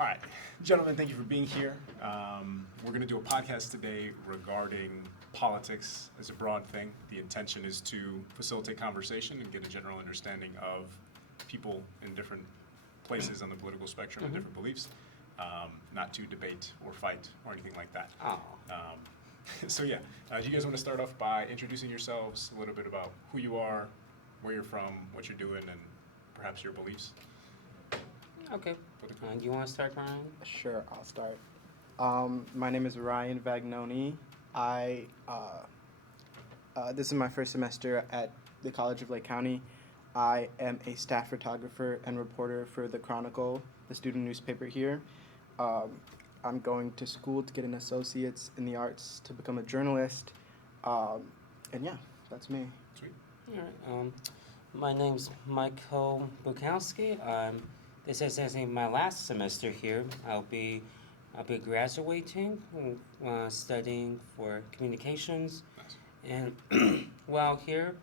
All right, gentlemen, thank you for being here. We're going to do a podcast today regarding politics as a broad thing. The intention is to facilitate conversation and get a general understanding of people in different places on the political spectrum and different beliefs, not to debate or fight or anything like that. Oh. So yeah, do you guys want to start off by introducing yourselves, a little bit about who you are, where you're from, what you're doing, and perhaps your beliefs? Okay. You want to start, Ryan? Sure, I'll start. My name is Ryan Vagnoni. This is my first semester at the College of Lake County. I am a staff photographer and reporter for the Chronicle, the student newspaper here. I'm going to school to get an associate's in the arts to become a journalist. And yeah, that's me. Sweet. All right. My name's Michael Bukowski. This is actually my last semester here. I'll be graduating, studying for communications, and while here,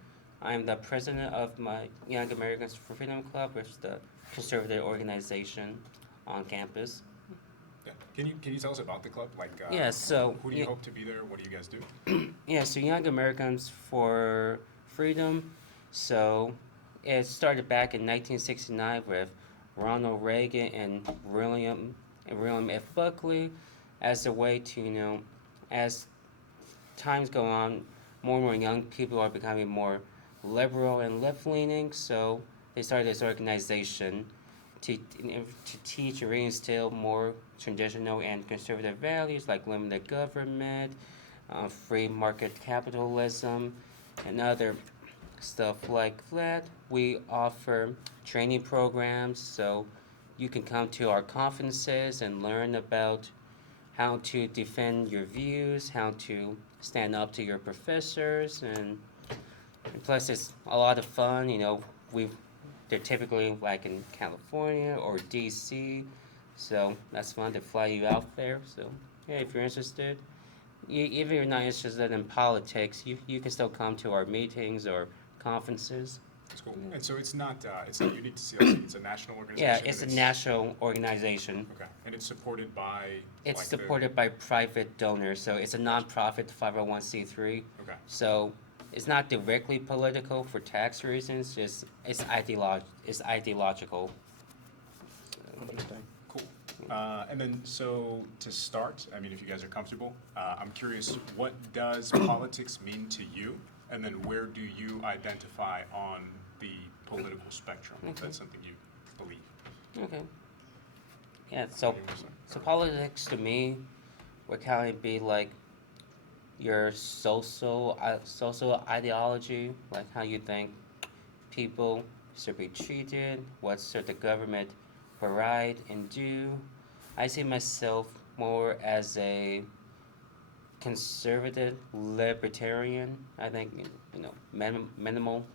I'm the president of my Young Americans for Freedom Club, which is the conservative organization on campus. Yeah. Can you tell us about the club? Yeah, so who do you hope to be there? What do you guys do? Yeah, so Young Americans for Freedom. So it started back in 1969 with Ronald Reagan and William F. Buckley as a way to, as times go on, more and more young people are becoming more liberal and left-leaning, so they started this organization to teach and reinstill more traditional and conservative values like limited government, free market capitalism, and other stuff like that. We offer training programs, so you can come to our conferences and learn about how to defend your views, how to stand up to your professors, and plus it's a lot of fun. They're typically like in California or DC, so that's fun to fly you out there. So yeah, if you're interested, even if you're not interested in politics, you can still come to our meetings or conferences. That's cool. And so it's not unique to CLC. It's a national organization. Yeah, it's a national organization. Okay, and it's supported by. It's supported by private donors, so it's a nonprofit 501c3. Okay. So it's not directly political for tax reasons. It's ideological. Interesting. Cool. And then, so to start, I mean, if you guys are comfortable, I'm curious, what does politics mean to you? And then where do you identify on the political spectrum, if that's something you believe? Okay. Yeah, so politics to me would kind of be like your social ideology, like how you think people should be treated, what should the government provide and do. I see myself more as a conservative libertarian. I think minimal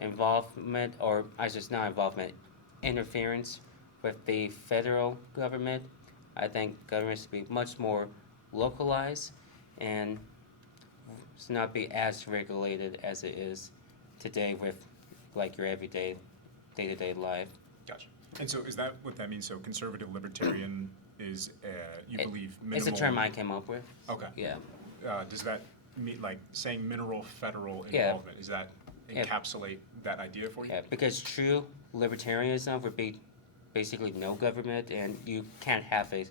involvement, or I just not involvement, interference with the federal government. I think government should be much more localized and should not be as regulated as it is today with like your everyday day-to-day life. Gotcha. And so is that what that means? So conservative libertarian is, you believe minimal? It's a term I came up with. Okay. Yeah. Does that mean, like, saying minimal federal Yeah. involvement, does that encapsulate that idea for you? Yeah, because true libertarianism would be basically no government, and you can't have a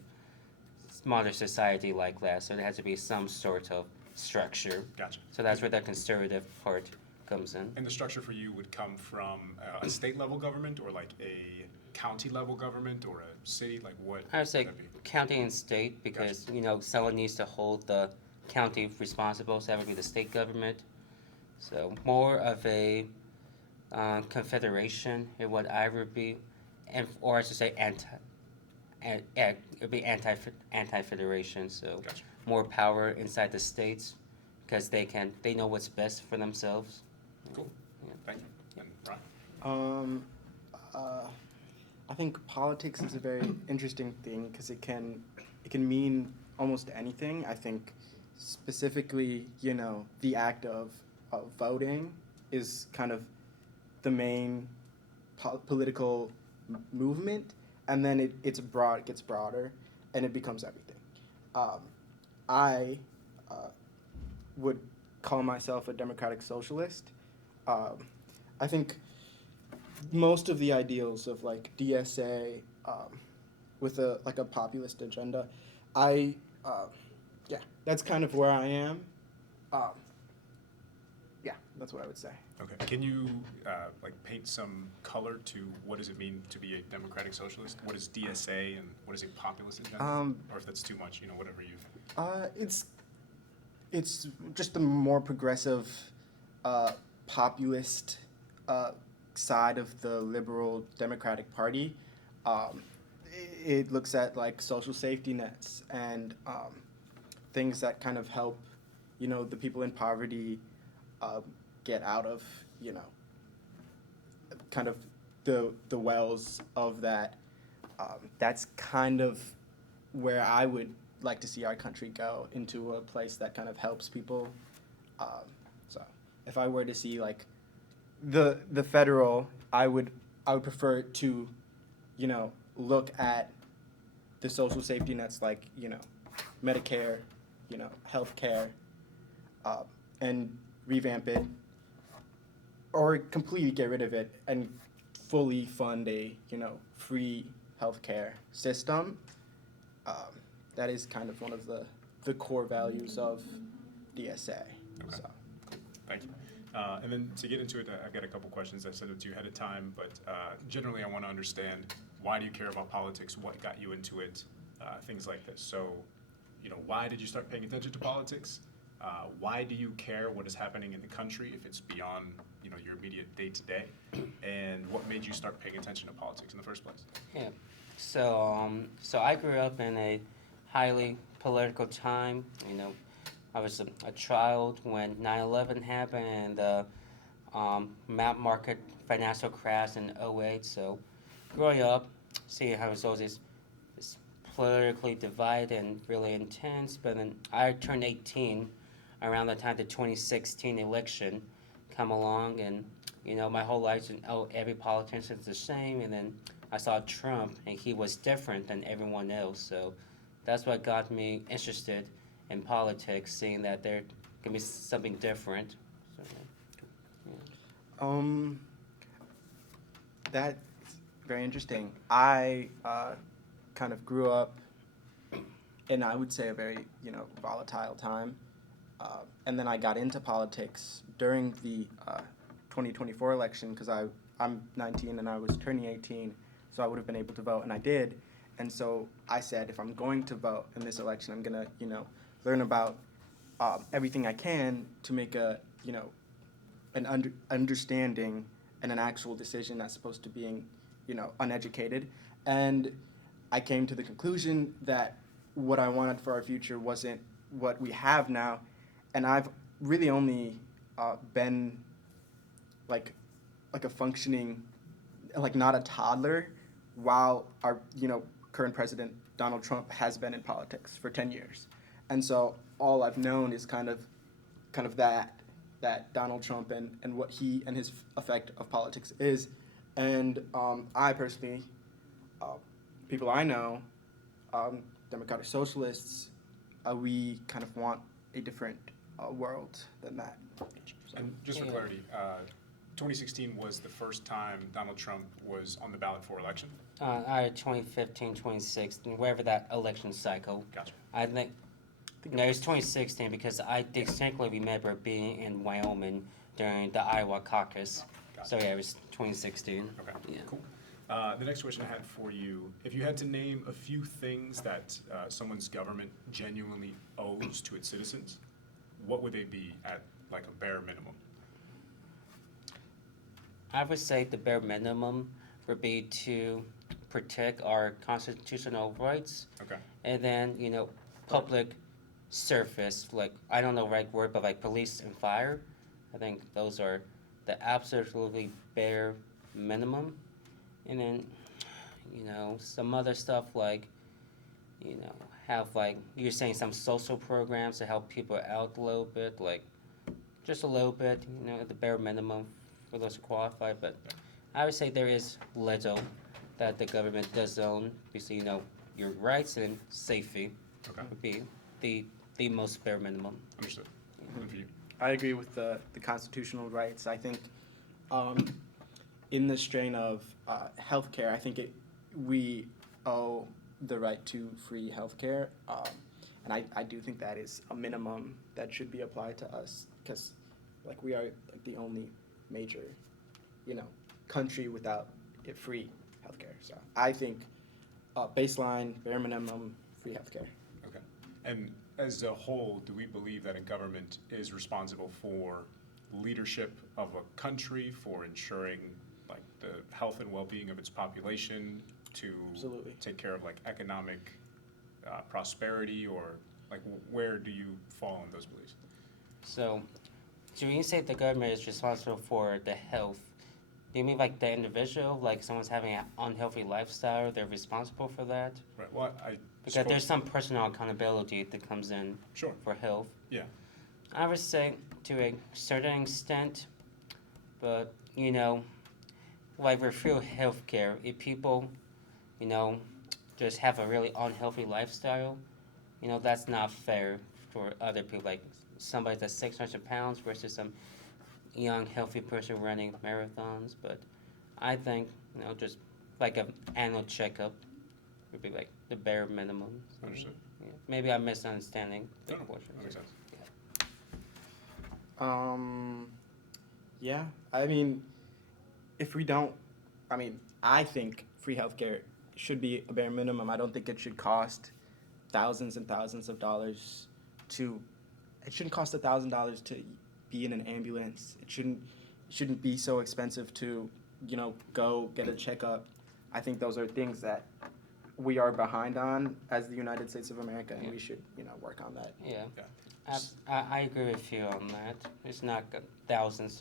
modern society like that, so there has to be some sort of structure. Gotcha. So that's where that conservative part comes in. And the structure for you would come from a state level government, or like a county level government, or a city? Like what? I would say would that be? county and state, because someone needs to hold the county responsible, so that would be the state government. So more of a confederation is what I would be, or I should say it would be anti-federation. So Gotcha. more power inside the states, because they know what's best for themselves. Cool. Yeah. Thank you. And Ryan? I think politics is a very interesting thing because it can mean almost anything. I think specifically, the act of voting is kind of the main political movement. and then it gets broader, and it becomes everything. Um, I would call myself a democratic socialist. I think most of the ideals of like DSA with a populist agenda, I yeah, that's kind of where I am. Um, yeah, that's what I would say. Okay. Can you like paint some color to what does it mean to be a democratic socialist? What is DSA and what is a populist agenda? Or if that's too much, whatever you. It's just the more progressive, populist side of the liberal Democratic Party. Um, it looks at like social safety nets and things that kind of help, the people in poverty get out of, kind of the wells of that. That's kind of where I would like to see our country go, into a place that kind of helps people. So if I were to see like the federal, I would prefer it to, look at the social safety nets like Medicare, healthcare, and revamp it, or completely get rid of it and fully fund a free healthcare system. That is kind of one of the core values of DSA. Okay. So. Cool. Thank you. And then to get into it, I've got a couple questions. I said it to you ahead of time, but generally I want to understand, why do you care about politics? What got you into it? Things like this. So, why did you start paying attention to politics? Why do you care what is happening in the country if it's beyond, your immediate day-to-day? And what made you start paying attention to politics in the first place? Yeah. So I grew up in a highly political time. I was a child when 9/11 happened and the map market financial crash in '08. So growing up, seeing how it was always this politically divided and really intense. But then I turned 18 around the time the 2016 election come along, and my whole life, every politician is the same. And then I saw Trump, and he was different than everyone else. So that's what got me interested in politics, seeing that there can be something different. So, yeah. That's very interesting. I kind of grew up in, I would say, a very volatile time, and then I got into politics during the 2024 election because I'm 19 and I was turning 18, so I would have been able to vote, and I did. And so I said, if I'm going to vote in this election, I'm gonna learn about everything I can to make an understanding and an actual decision as opposed to being uneducated. And I came to the conclusion that what I wanted for our future wasn't what we have now, and I've really only been like a functioning, like not a toddler, while our current president Donald Trump has been in politics for 10 years. And so all I've known is kind of that Donald Trump and what he and his effect of politics is. And I personally, people I know, democratic socialists, we kind of want a different world than that. And just for clarity, 2016 was the first time Donald Trump was on the ballot for election? 2015, 2016, wherever that election cycle. Gotcha. I think no, it's 2016 because I distinctly remember being in Wyoming during the Iowa caucus. Gotcha. So yeah, it was 2016. Okay, Yeah. cool. The next question I had for you, if you had to name a few things that someone's government genuinely owes to its citizens, what would they be at like a bare minimum? I would say the bare minimum would be to protect our constitutional rights, Okay. and then public service, like I don't know the right word, but like police and fire. I think those are the absolutely bare minimum, and then some other stuff like have like you're saying some social programs to help people out a little bit, like just a little bit, at the bare minimum for those who qualify. But I would say there is little that the government does own. Basically, your rights and safety Okay, would be the most bare minimum. understood. And for you? I agree with the constitutional rights. I think in the strain of healthcare, I think we owe the right to free healthcare, and I do think that is a minimum that should be applied to us because, like, we are like the only major, country without free healthcare. So I think baseline, bare minimum, free healthcare. Okay. And as a whole, do we believe that a government is responsible for leadership of a country, for ensuring like the health and well-being of its population, to Absolutely. take care of like economic prosperity, or like where do you fall in those beliefs? So, do you say the government is responsible for the health? Do you mean like the individual, like someone's having an unhealthy lifestyle, they're responsible for that? Right. Well, I Because suppose- there's some personal accountability that comes in Sure. for health. Yeah. I would say to a certain extent, but like with real healthcare, if people, just have a really unhealthy lifestyle, that's not fair for other people. Like somebody that's 600 pounds versus some young, healthy person running marathons. But I think, just like an annual checkup would be like the bare minimum. So, Understood. yeah. Maybe I'm misunderstanding the No, no, portion. that makes sense. Yeah, I mean, if we don't, I think free healthcare should be a bare minimum. I don't think it should cost thousands and thousands of dollars it shouldn't cost $1,000 to be in an ambulance. It shouldn't be so expensive to, go get a checkup. I think those are things that we are behind on as the United States of America, and Yeah. we should, work on that. Yeah. Yeah. I agree with you on that. It's not thousands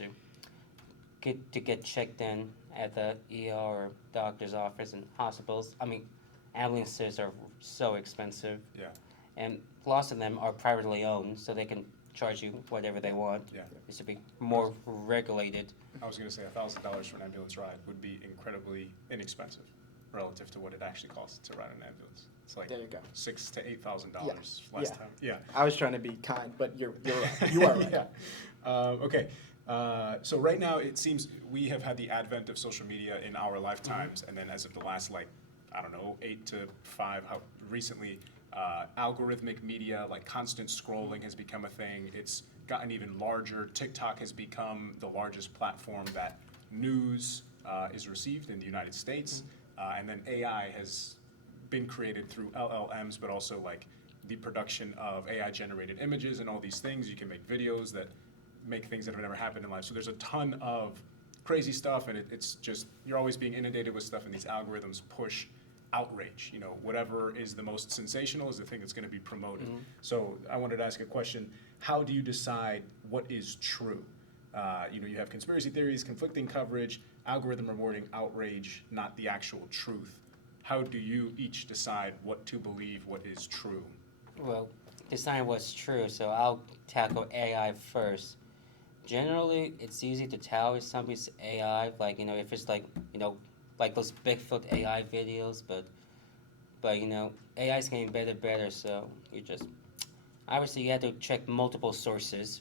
to get checked in at the ER or doctor's office and hospitals. I mean, ambulances are so expensive, Yeah. and lots of them are privately owned, so they can charge you whatever they want. Yeah. It should be more regulated. I was going to say $1,000 for an ambulance ride would be incredibly inexpensive relative to what it actually costs to ride an ambulance. It's like There you go. $6,000 to $8,000 less Yeah. time. Yeah. I was trying to be kind, but you're right. You are right. Yeah. Okay. So right now it seems we have had the advent of social media in our lifetimes, and then as of the last 8 to 5, how recently algorithmic media, like constant scrolling, has become a thing. It's gotten even larger. TikTok has become the largest platform that news is received in the United States, and then AI has been created through LLMs, but also like the production of AI-generated images and all these things. You can make videos that make things that have never happened in life. So there's a ton of crazy stuff, and it's just, you're always being inundated with stuff, and these algorithms push outrage. Whatever is the most sensational is the thing that's going to be promoted. So I wanted to ask a question. How do you decide what is true? You have conspiracy theories, conflicting coverage, algorithm rewarding outrage, not the actual truth. How do you each decide what to believe, what is true? Well, decide what's true, so I'll tackle AI first. Generally, it's easy to tell if something's AI, if it's like those Bigfoot AI videos, but AI is getting better and better, so obviously you have to check multiple sources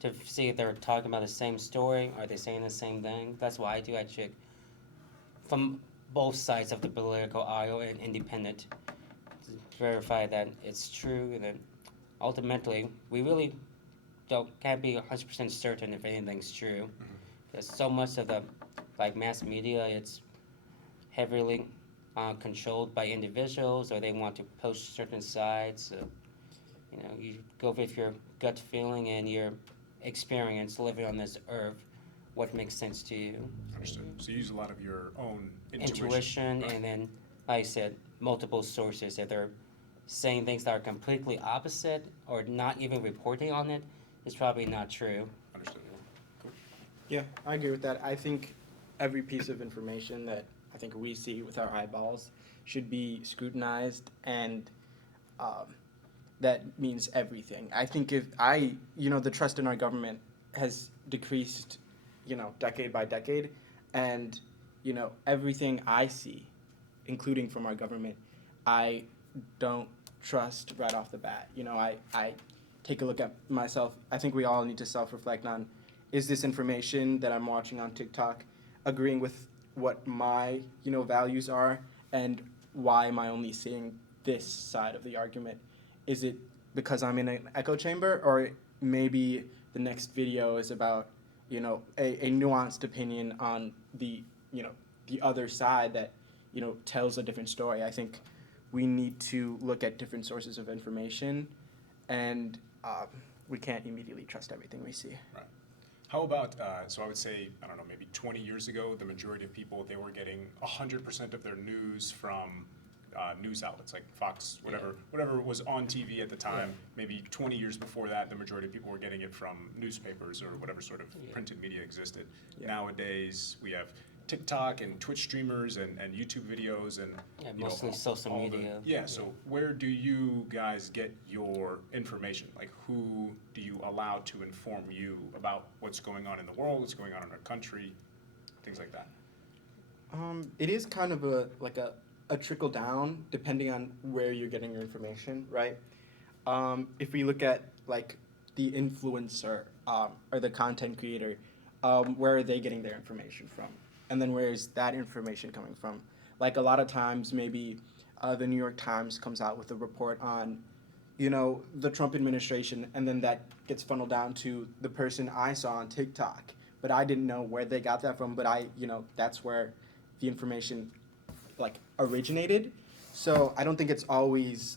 to see if they're talking about the same story, are they saying the same thing. That's what I do. I check from both sides of the political aisle and independent to verify that it's true, and then ultimately we really can't be 100% certain if anything's true, because so much of the mass media, it's heavily controlled by individuals, or they want to push certain sides. So, you go with your gut feeling and your experience living on this earth, what makes sense to you. Understood. So you use a lot of your own Intuition, right? and then, like I said, multiple sources. If they're saying things that are completely opposite or not even reporting on it, it's probably not true. Understood. Yeah, I agree with that. I think every piece of information that I think we see with our eyeballs should be scrutinized, and that means everything. I think the trust in our government has decreased, decade by decade, and everything I see including from our government, I don't trust right off the bat. I take a look at myself. I think we all need to self-reflect on, is this information that I'm watching on TikTok agreeing with what my, values are, and why am I only seeing this side of the argument? Is it because I'm in an echo chamber, or maybe the next video is about, a nuanced opinion on the, the other side that, tells a different story? I think we need to look at different sources of information, and we can't immediately trust everything we see. Right. How about, so I would say, I don't know, maybe 20 years ago, the majority of people, they were getting 100% of their news from news outlets like Fox, whatever was on TV at the time. Maybe 20 years before that, the majority of people were getting it from newspapers or whatever sort of printed media existed. Nowadays, we have TikTok and Twitch streamers and YouTube videos and mostly social media. So where do you guys get your information? Like, who do you allow to inform you about what's going on in the world, what's going on in our country, things like that? It is kind of a trickle down depending on where you're getting your information, right? If we look at like the influencer or the content creator, where are they getting their information from? And then where is that information coming from? Like a lot of times maybe the New York Times comes out with a report on, the Trump administration, and then that gets funneled down to the person I saw on TikTok. But I didn't know where they got that from, but that's where the information like originated. So I don't think it's always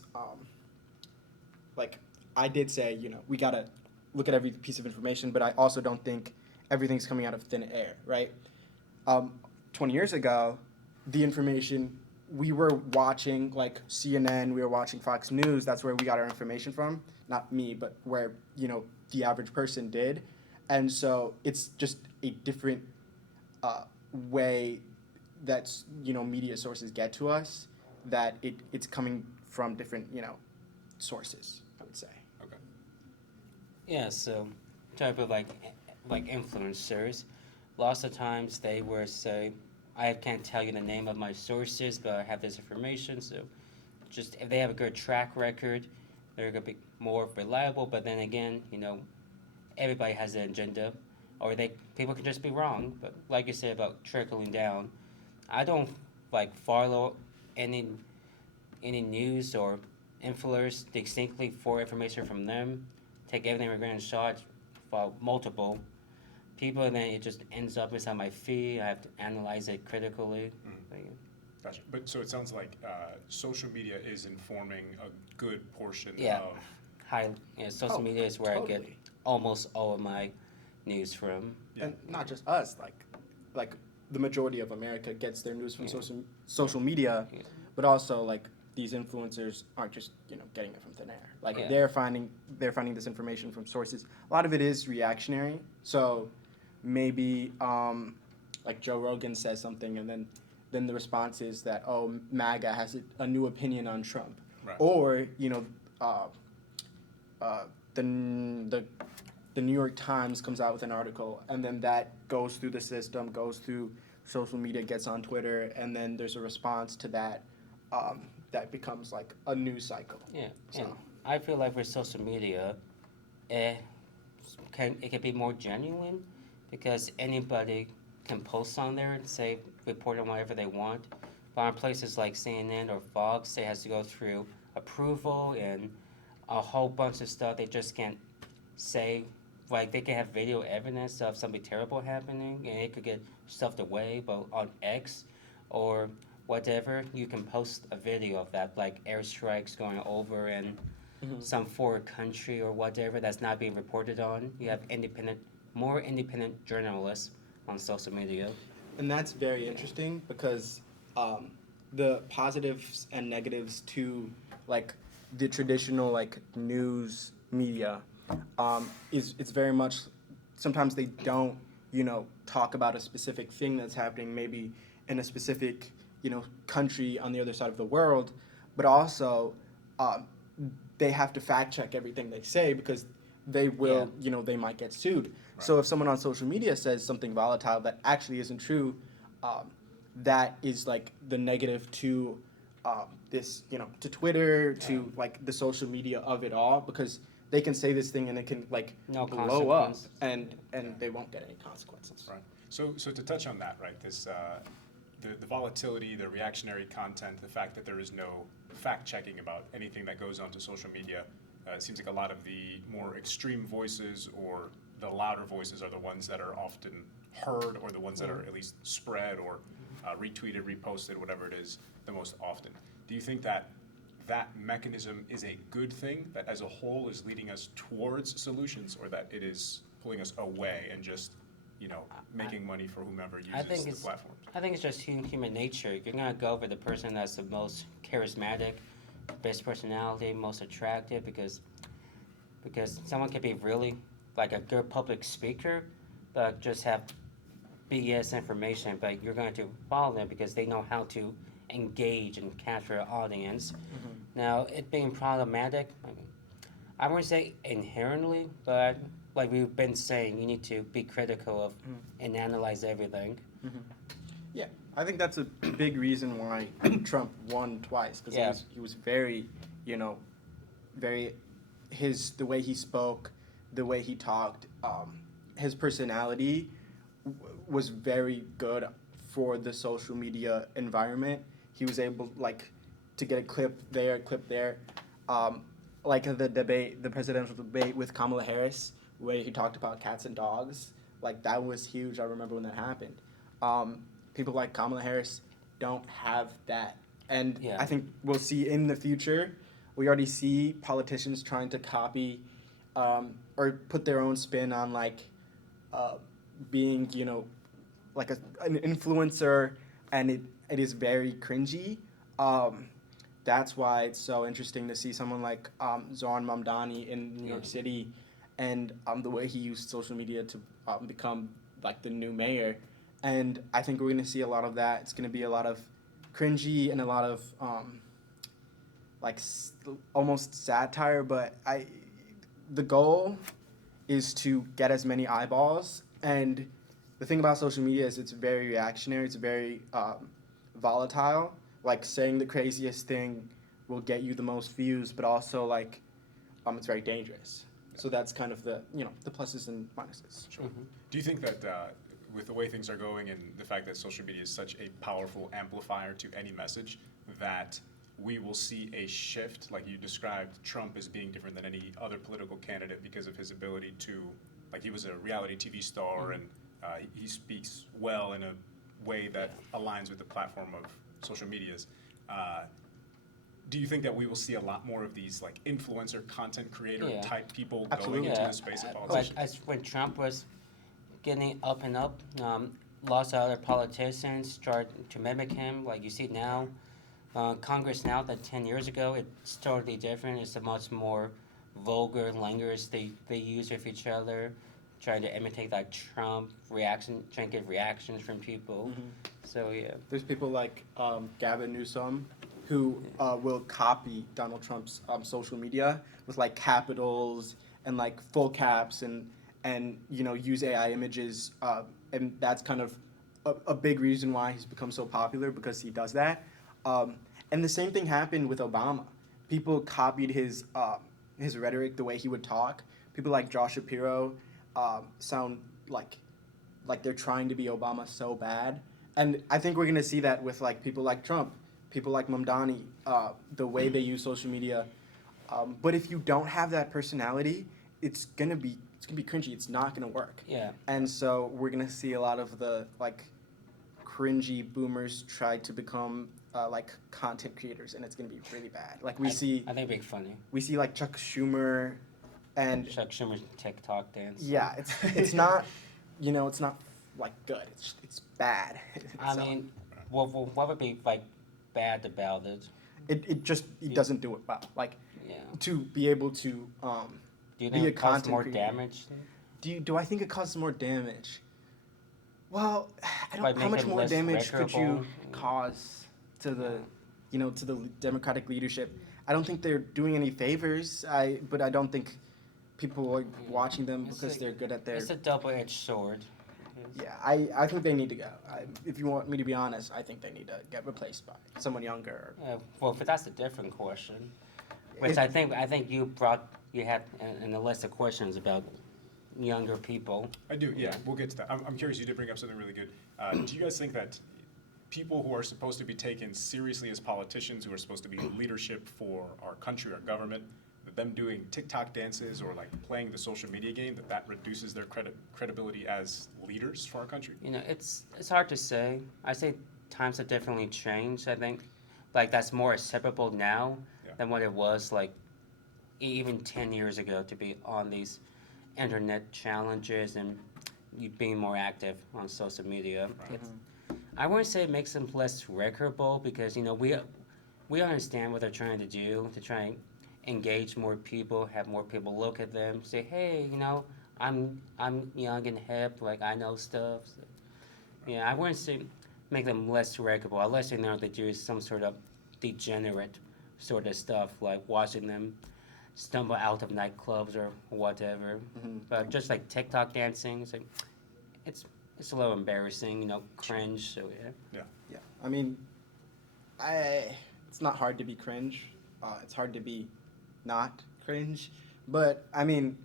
like I did say, we gotta look at every piece of information, but I also don't think everything's coming out of thin air, right? 20 years ago, the information, we were watching like CNN, we were watching Fox News, that's where we got our information from. Not me, but where, the average person did. And so it's just a different way that, media sources get to us, that it's coming from different, sources, I would say. Okay. Yeah, so type of like influencers, lots of times they will say, I can't tell you the name of my sources, but I have this information. So just if they have a good track record, they're going to be more reliable. But then again, everybody has an agenda, or people can just be wrong. But like you said about trickling down, I don't follow any news or influencers distinctly for information from them. Take everything with a grain of salt, for multiple people, and then it just ends up inside my feed. I have to analyze it critically. Gotcha. But so it sounds like social media is informing a good portion of... Social media is where totally. I get almost all of my news from. And not just us, like the majority of America gets their news from social media, but also like these influencers aren't just getting it from thin air. Like they're finding this information from sources. A lot of it is reactionary. So maybe like Joe Rogan says something, and then the response is that, oh, MAGA has a new opinion on Trump, Right. or the New York Times comes out with an article, and then that goes through the system, goes through social media, gets on Twitter, and then there's a response to that. That becomes like a news cycle. Yeah, So. and I feel like with social media, it can be more genuine because anybody can post on there and say report on whatever they want. But on places like CNN or Fox, it has to go through approval and a whole bunch of stuff. They just can't say, like they can have video evidence of something terrible happening and it could get stuffed away. But on X or whatever, you can post a video of that, like airstrikes going over in some foreign country or whatever that's not being reported on. You have more independent journalists on social media. And that's very interesting because the positives and negatives to like the traditional like news media it's very much, sometimes they don't talk about a specific thing that's happening maybe in a specific country on the other side of the world, but also they have to fact check everything they say because they will they might get sued. Right. So if someone on social media says something volatile that actually isn't true, that is like the negative to this, to Twitter, to like the social media of it all, because they can say this thing and it can like No blow up, consequence. and they won't get any consequences. Right. So to touch on that, right, this the volatility, the reactionary content, the fact that there is no fact checking about anything that goes onto social media, it seems like a lot of the more extreme voices or the louder voices are the ones that are often heard, or the ones that are at least spread or retweeted, reposted, whatever it is, the most often. Do you think that that mechanism is a good thing, that as a whole is leading us towards solutions, or that it is pulling us away and just, making money for whomever uses the platforms? I think it's just human nature. You're gonna go for the person that's the most charismatic, best personality, most attractive, because someone can be really like a good public speaker, but just have BS information. But you're going to follow them because they know how to engage and capture an audience. Now, it being problematic, I wouldn't say inherently, but like we've been saying, you need to be critical of and analyze everything. Yeah, I think that's a big reason why Trump won twice, because Yeah. he was very, very, the way he spoke, the way he talked, his personality was very good for the social media environment. He was able to get a clip there, like the presidential debate with Kamala Harris, where he talked about cats and dogs. Like, that was huge. I remember when that happened. People like Kamala Harris don't have that. And Yeah. I think we'll see in the future, we already see politicians trying to copy or put their own spin on being, like an influencer, and it is very cringy. That's why it's so interesting to see someone like Zoran Mamdani in New York City, and the way he used social media to become like the new mayor. And I think we're going to see a lot of that. It's going to be a lot of cringy and a lot of almost satire, but the goal is to get as many eyeballs. And the thing about social media is it's very reactionary. It's very volatile. Like, saying the craziest thing will get you the most views, but also it's very dangerous. So that's kind of the pluses and minuses. Sure. Do you think that with the way things are going and the fact that social media is such a powerful amplifier to any message, that we will see a shift, like you described Trump as being different than any other political candidate because of his ability to, like, he was a reality TV star, and he speaks well in a way that aligns with the platform of social medias. Do you think that we will see a lot more of these like influencer content creator type people Absolutely. going into the space of politics? Like when Trump was getting up and up, lots of other politicians start to mimic him. Like you see now, Congress now than 10 years ago, it's totally different. It's a much more vulgar language they use with each other, trying to imitate like Trump trying to get reactions from people. So yeah. There's people like Gavin Newsom who will copy Donald Trump's social media with like capitals and like full caps and use AI images, and that's kind of a big reason why he's become so popular, because he does that. And the same thing happened with Obama. People copied his rhetoric, the way he would talk. People like Josh Shapiro sound like they're trying to be Obama so bad. And I think we're gonna see that with like people like Trump, people like Mamdani, the way they use social media. But if you don't have that personality, it's gonna be cringy. It's not gonna work. Yeah. And so we're gonna see a lot of the like cringy boomers try to become like content creators, and it's gonna be really bad. Like I think it'd be funny. we see like Chuck Schumer, and Chuck Schumer's TikTok dance. yeah, it's not it's not like good. It's bad. I So mean, what would be like bad about it? it doesn't do it well. Like, Yeah. to be able to Do you be think a it causes content more creator. damage? Do I think it causes more damage? Well, I don't. Like How make much it more less damage could you reparable? cause to the, to the Democratic leadership? I don't think they're doing any favors. But I don't think people are watching them It's because a- they're good at their. It's a double-edged sword. case. Yeah, I think they need to go. If you want me to be honest, I think they need to get replaced by someone younger. Well, but that's a different question. Which It- I think you had in the list of questions about younger people. I do, yeah, we'll get to that. I'm curious, you did bring up something really good. Do you guys think that people who are supposed to be taken seriously as politicians, who are supposed to be leadership for our country, our government, that them doing TikTok dances or like playing the social media game, that reduces their credibility as leaders for our country? You know, it's hard to say. I say times have definitely changed. I think, like that's more acceptable now Yeah. than what it was like even 10 years ago to be on these internet challenges and you being more active on social media. Right. I wouldn't say it makes them less recordable because you know we understand what they're trying to do to try and engage more people, have more people look at them, say, hey, you know, I'm young and hip, like I know stuff. So, yeah, I wouldn't say make them less recordable unless they know they do some sort of degenerate sort of stuff like watching them stumble out of nightclubs or whatever. Mhm. But just like TikTok dancing, it's a little embarrassing, you know, cringe. So yeah. Yeah, I mean, it's not hard to be cringe. It's hard to be not cringe. But I mean,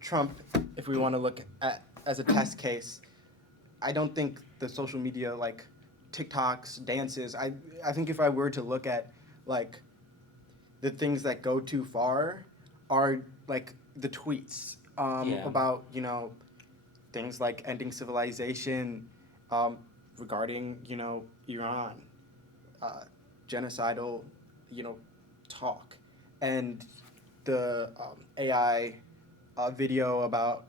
Trump, if we want to look at as a test case, I don't think the social media like TikToks, dances. I think if I were to look at like the things that go too far are like the tweets Yeah. about things like ending civilization, regarding Iran, genocidal talk, and the AI video about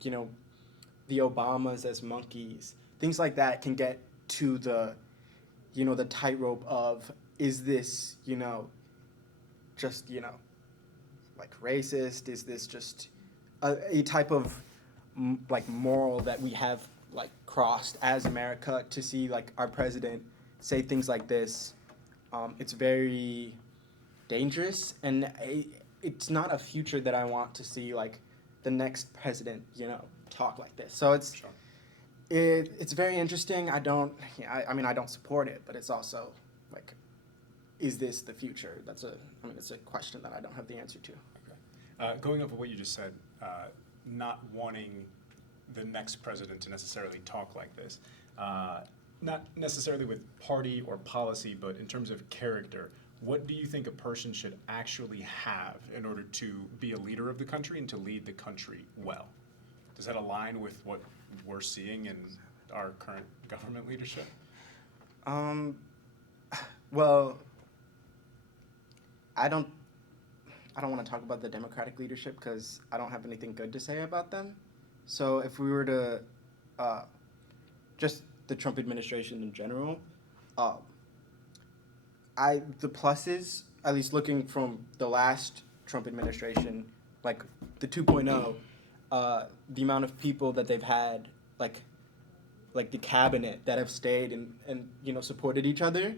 the Obamas as monkeys. Things like that can get to the the tightrope of, is this just like racist? Is this just a type of like moral that we have like crossed as America, to see like our president say things like this? It's very dangerous, and it's not a future that I want to see, like the next president talk like this. So Sure. it's very interesting. I mean I don't support it, but it's also like, is this the future? It's a question that I don't have the answer to. Okay. Going off of what you just said, not wanting the next president to necessarily talk like this, not necessarily with party or policy, but in terms of character, what do you think a person should actually have in order to be a leader of the country and to lead the country well? Does that align with what we're seeing in our current government leadership? Well, I don't want to talk about the Democratic leadership because I don't have anything good to say about them. So if we were to just the Trump administration in general, the pluses, at least looking from the last Trump administration, like the 2.0, the amount of people that they've had, like the cabinet that have stayed and supported each other,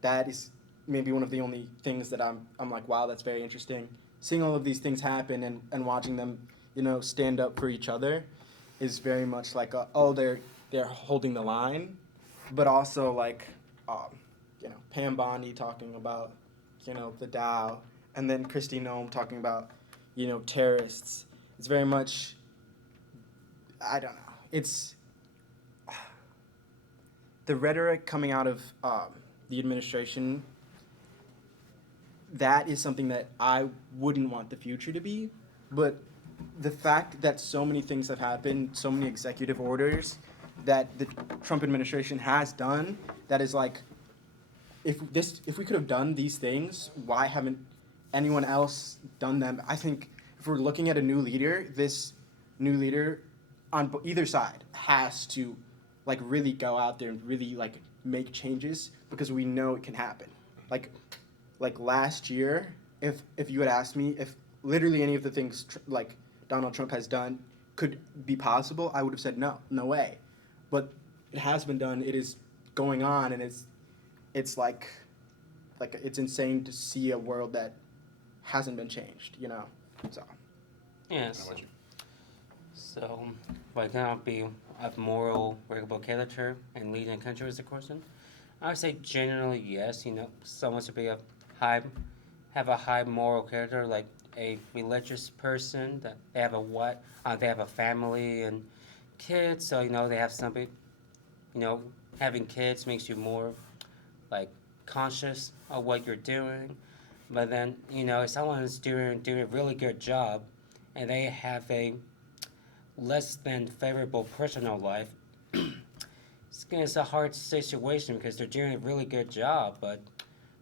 that is maybe one of the only things that I'm like, wow, that's very interesting. Seeing all of these things happen and watching them, stand up for each other is very much like, they're holding the line, but also like, Pam Bondi talking about, the Dow, and then Kristi Noem talking about, terrorists. It's very much, I don't know. It's the rhetoric coming out of the administration. That is something that I wouldn't want the future to be, but the fact that so many things have happened, so many executive orders that the Trump administration has done, that is like, if we could have done these things, why haven't anyone else done them? I think if we're looking at a new leader, this new leader on either side has to like really go out there and really like make changes, because we know it can happen. Like last year, if you had asked me if literally any of the things like Donald Trump has done could be possible, I would have said no way. But it has been done. It is going on, and it's like it's insane to see a world that hasn't been changed. So Yes. How about you? So, but it cannot be of moral, workable character and leading a country as a person? I would say generally yes. Someone should be high, have a high moral character, like a religious person. That they have they have a family and kids. So they have something. Having kids makes you more like conscious of what you're doing. But then if someone is doing a really good job, and they have a less than favorable personal life, it's a hard situation because they're doing a really good job, but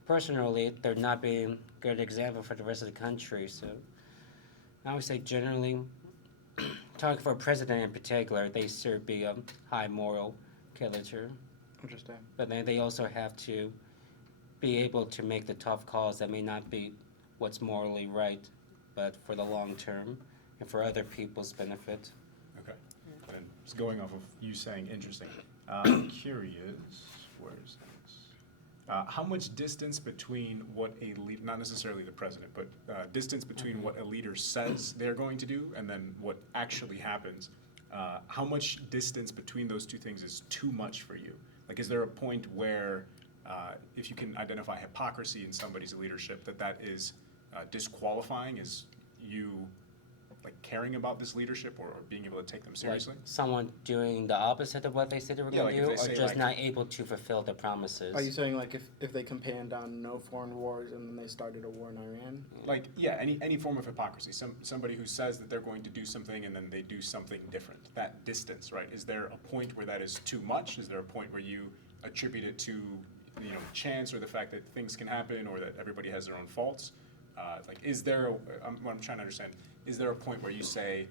personally they're not being a good example for the rest of the country. So I would say generally, talking for a president in particular, they should be a high moral character. Interesting. But then they also have to be able to make the tough calls that may not be what's morally right, but for the long term and for other people's benefit. Okay. And just going off of you saying interesting, I'm curious, where is this? How much distance between what a leader, not necessarily the president, but distance between what a leader says they're going to do and then what actually happens, how much distance between those two things is too much for you? Like, is there a point where, if you can identify hypocrisy in somebody's leadership, that is disqualifying as you like caring about this leadership or being able to take them seriously? Like someone doing the opposite of what they said they were Yeah, going like to if do, they or say, just like- not able to fulfill their promises. Are you saying like if they campaigned on no foreign wars and then they started a war in Iran? Like, yeah, any form of hypocrisy. Somebody who says that they're going to do something and then they do something different. That distance, right? Is there a point where that is too much? Is there a point where you attribute it to chance or the fact that things can happen or that everybody has their own faults? Like, is there? What I'm trying to understand. Is there a point where you say,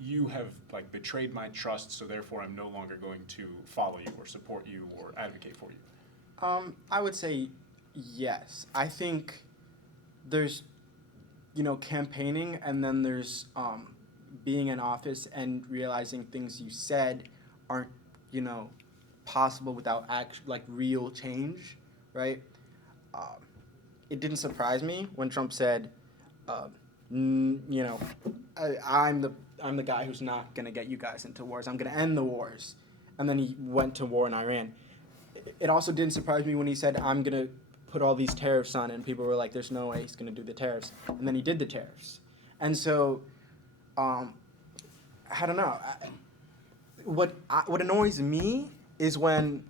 you have like betrayed my trust, so therefore I'm no longer going to follow you or support you or advocate for you? I would say yes. I think there's, campaigning, and then there's being in office and realizing things you said aren't, possible without real change, right? It didn't surprise me when Trump said, I'm the guy who's not gonna get you guys into wars. I'm gonna end the wars, and then he went to war in Iran. It also didn't surprise me when he said, I'm gonna put all these tariffs on, and people were like, there's no way he's gonna do the tariffs, and then he did the tariffs. And so, I don't know. What annoys me is when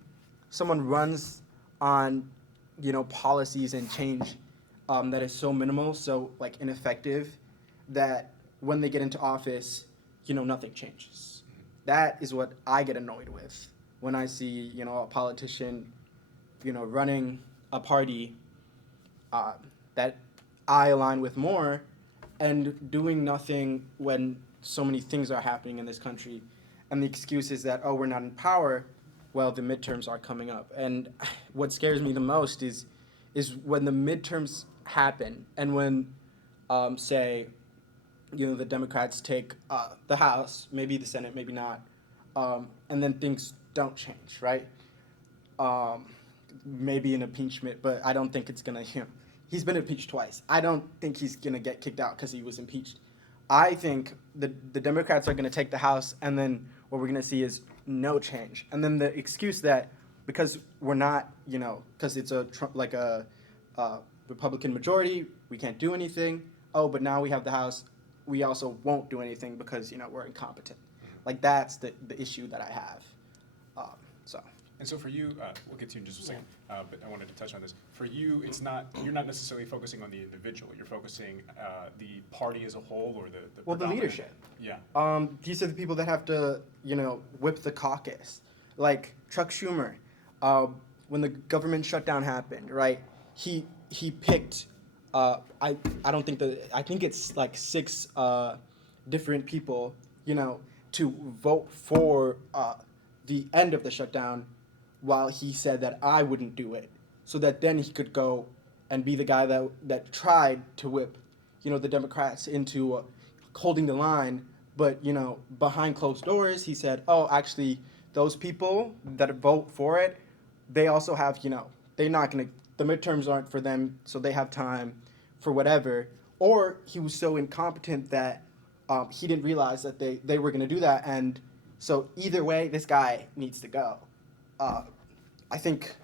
someone runs on, policies and change that is so minimal, so ineffective, that when they get into office, nothing changes. That is what I get annoyed with when I see, a politician, running a party that I align with more and doing nothing when so many things are happening in this country. And the excuse is that, we're not in power. Well, the midterms are coming up. And what scares me the most is when the midterms happen and when, say, the Democrats take the House, maybe the Senate, maybe not, and then things don't change, right? Maybe an impeachment, but I don't think it's going to, he's been impeached twice. I don't think he's going to get kicked out because he was impeached. I think the Democrats are going to take the House, and then what we're going to see is no change. And then the excuse that because we're not, because it's a Republican majority, we can't do anything. Oh, but now we have the House, we also won't do anything because, we're incompetent. Like, that's the issue that I have. And so for you, we'll get to you in just a second, but I wanted to touch on this. For you, you're not necessarily focusing on the individual. You're focusing the party as a whole or the the predominant- leadership. Yeah. These are the people that have to, whip the caucus. Like Chuck Schumer, when the government shutdown happened, right? He picked, I think it's like 6 different people, to vote for the end of the shutdown, while he said that I wouldn't do it, so that then he could go and be the guy that tried to whip, the Democrats into holding the line. But, behind closed doors, he said, oh, actually, those people that vote for it, they also have, they're not going to, the midterms aren't for them, so they have time for whatever. Or he was so incompetent that he didn't realize that they were going to do that, and So either way, this guy needs to go. I think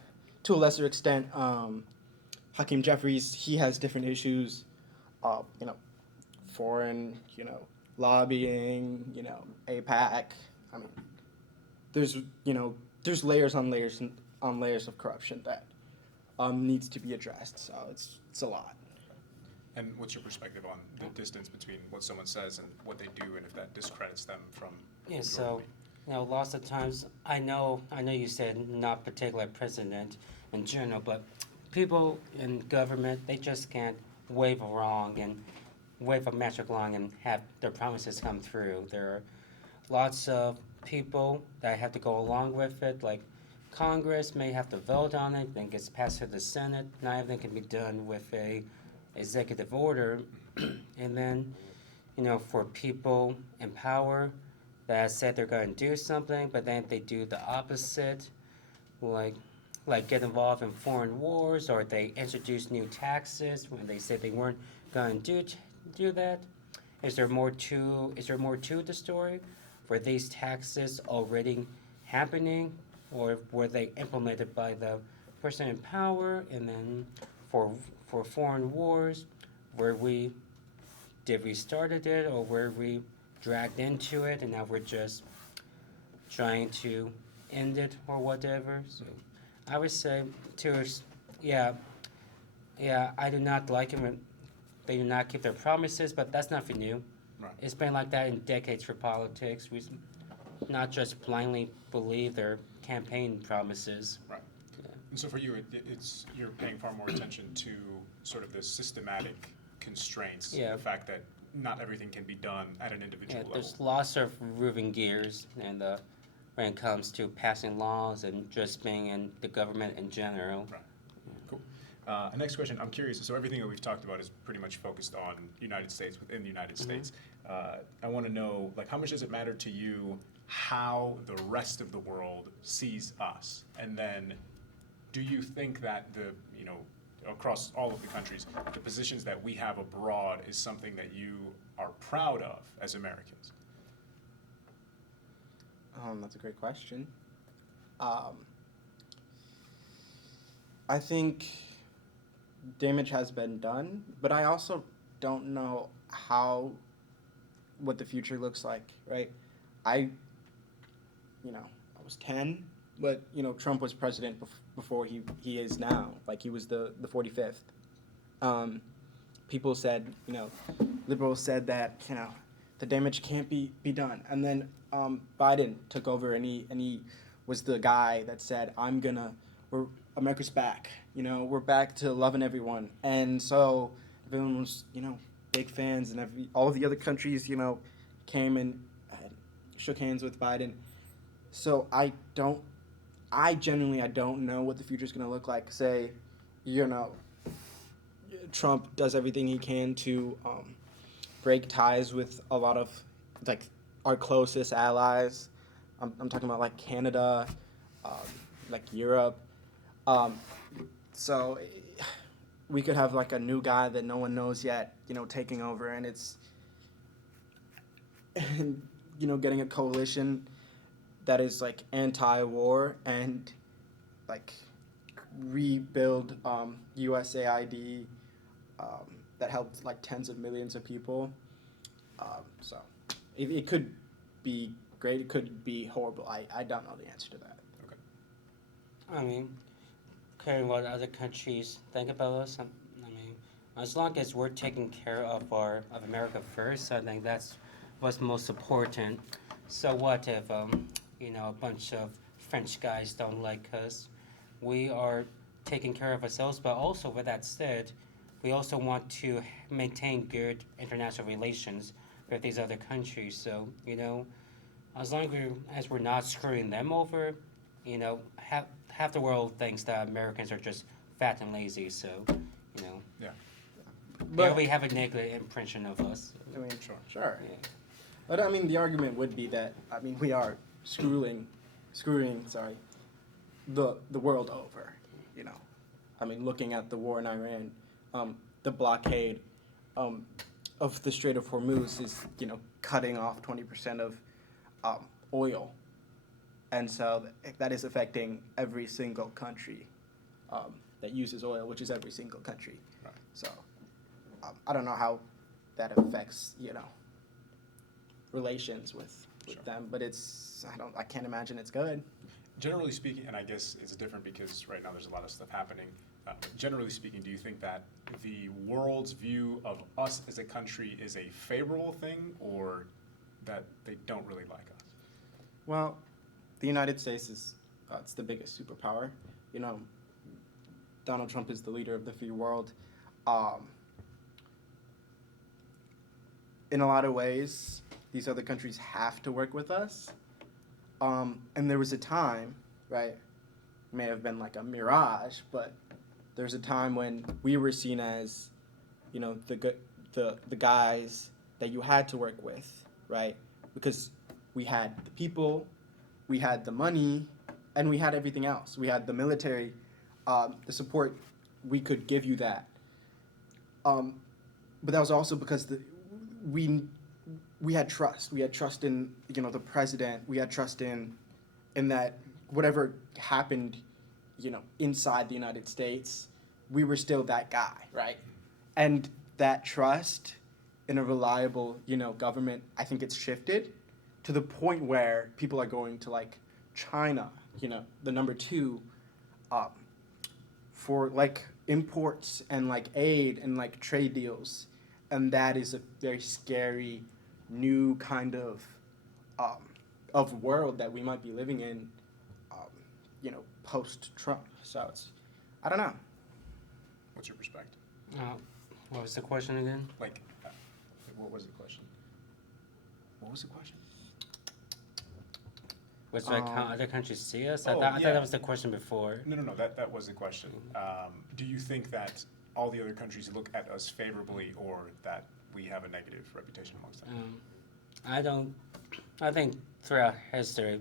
to a lesser extent, Hakeem Jeffries, he has different issues, you know, foreign, lobbying, APAC. I mean, there's, there's layers on layers on layers of corruption that needs to be addressed. So it's a lot. And what's your perspective on the distance between what someone says and what they do, and if that discredits them from Yeah, your so, belief? lots of times, I know you said not particular president in general, but people in government, they just can't wave a magic wand and have their promises come through. There are lots of people that have to go along with it, like Congress may have to vote on it, then gets passed through the Senate. Not everything can be done with a executive order. And then, for people in power that said they're going to do something, but then they do the opposite, like get involved in foreign wars, or they introduce new taxes when they said they weren't going to do that. Is there more to the story? Were these taxes already happening, or were they implemented by the person in power? And then for foreign wars, did we started it, or were we dragged into it, and now we're just trying to end it or whatever? So I would say yeah, I do not like it when they do not keep their promises, but that's nothing new. Right. It's been like that in decades for politics. We not just blindly believe their campaign promises. Right. And so for you, it's you're paying far more attention to sort of the systematic constraints, Yeah. the fact that not everything can be done at an individual level. There's lots of moving gears, and when it comes to passing laws and just being in the government in general. Right. Cool. Next question, I'm curious, so everything that we've talked about is pretty much focused on United States, within the United States. I want to know, how much does it matter to you how the rest of the world sees us? And then do you think that across all of the countries, the positions that we have abroad is something that you are proud of as Americans? That's a great question. I think damage has been done, but I also don't know what the future looks like, right? I was 10, but, Trump was president before he is now. Like, he was the 45th. People said, liberals said that, the damage can't be done. And then Biden took over, and he was the guy that said, America's back. We're back to loving everyone. And so everyone was, big fans, and all of the other countries, came and shook hands with Biden. So I genuinely don't know what the future's going to look like. Say, Trump does everything he can to break ties with a lot of, our closest allies. I'm talking about, Canada, Europe. So we could have, a new guy that no one knows yet, taking over, and it's, getting a coalition that is, anti-war and, rebuild USAID that helped, tens of millions of people. So it could be great. It could be horrible. I don't know the answer to that. Okay. I mean, caring what other countries think about us. I mean, as long as we're taking care of America first, I think that's what's most important. So what if a bunch of French guys don't like us? We are taking care of ourselves, but also with that said, we also want to maintain good international relations with these other countries. So, as long as we're not screwing them over, half the world thinks that Americans are just fat and lazy. So, Yeah. But we have a negative impression of us. I mean, Sure. Yeah. But the argument would be that we are screwing, the world over. Looking at the war in Iran, the blockade of the Strait of Hormuz is cutting off 20% of oil, and so that is affecting every single country that uses oil, which is every single country. Right. So I don't know how that affects relations with Sure. them, but I can't imagine it's good. Generally speaking, and I guess it's different because right now there's a lot of stuff happening. Generally speaking, do you think that the world's view of us as a country is a favorable thing, or that they don't really like us? Well, the United States is it's the biggest superpower. Donald Trump is the leader of the free world. In a lot of ways, these other countries have to work with us. And there was a time, right? It may have been like a mirage, but there was a time when we were seen as, the guys that you had to work with, right? Because we had the people, we had the money, and we had everything else. We had the military, the support. We could give you that. But that was also because we had trust. We had trust in the president. We had trust in that whatever happened, inside the United States, we were still that guy, right? And that trust in a reliable, government, I think it's shifted to the point where people are going to like China, the number 2, for like imports and like aid and like trade deals, and that is a very scary new kind of world that we might be living in, post-Trump. So I don't know. What's your perspective? What was the question again? Like, what was the question? What was the question? Which like how other countries see us? I Oh, thought yeah. that was the question before. No, that was the question. Do you think that all the other countries look at us favorably, or that we have a negative reputation amongst them? I think throughout history,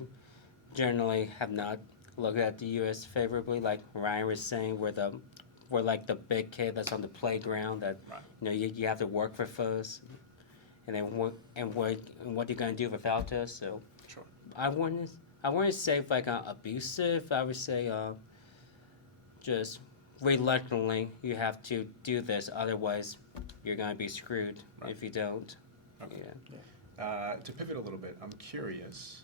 generally have not looked at the U.S. favorably. Like Ryan was saying, we're like the big kid that's on the playground that Right. you have to work for first, and then what you're gonna do without us. So Sure. I wouldn't say like abusive. I would say just reluctantly you have to do this, otherwise you're gonna be screwed Right. if you don't. Okay. Yeah. To pivot a little bit, I'm curious.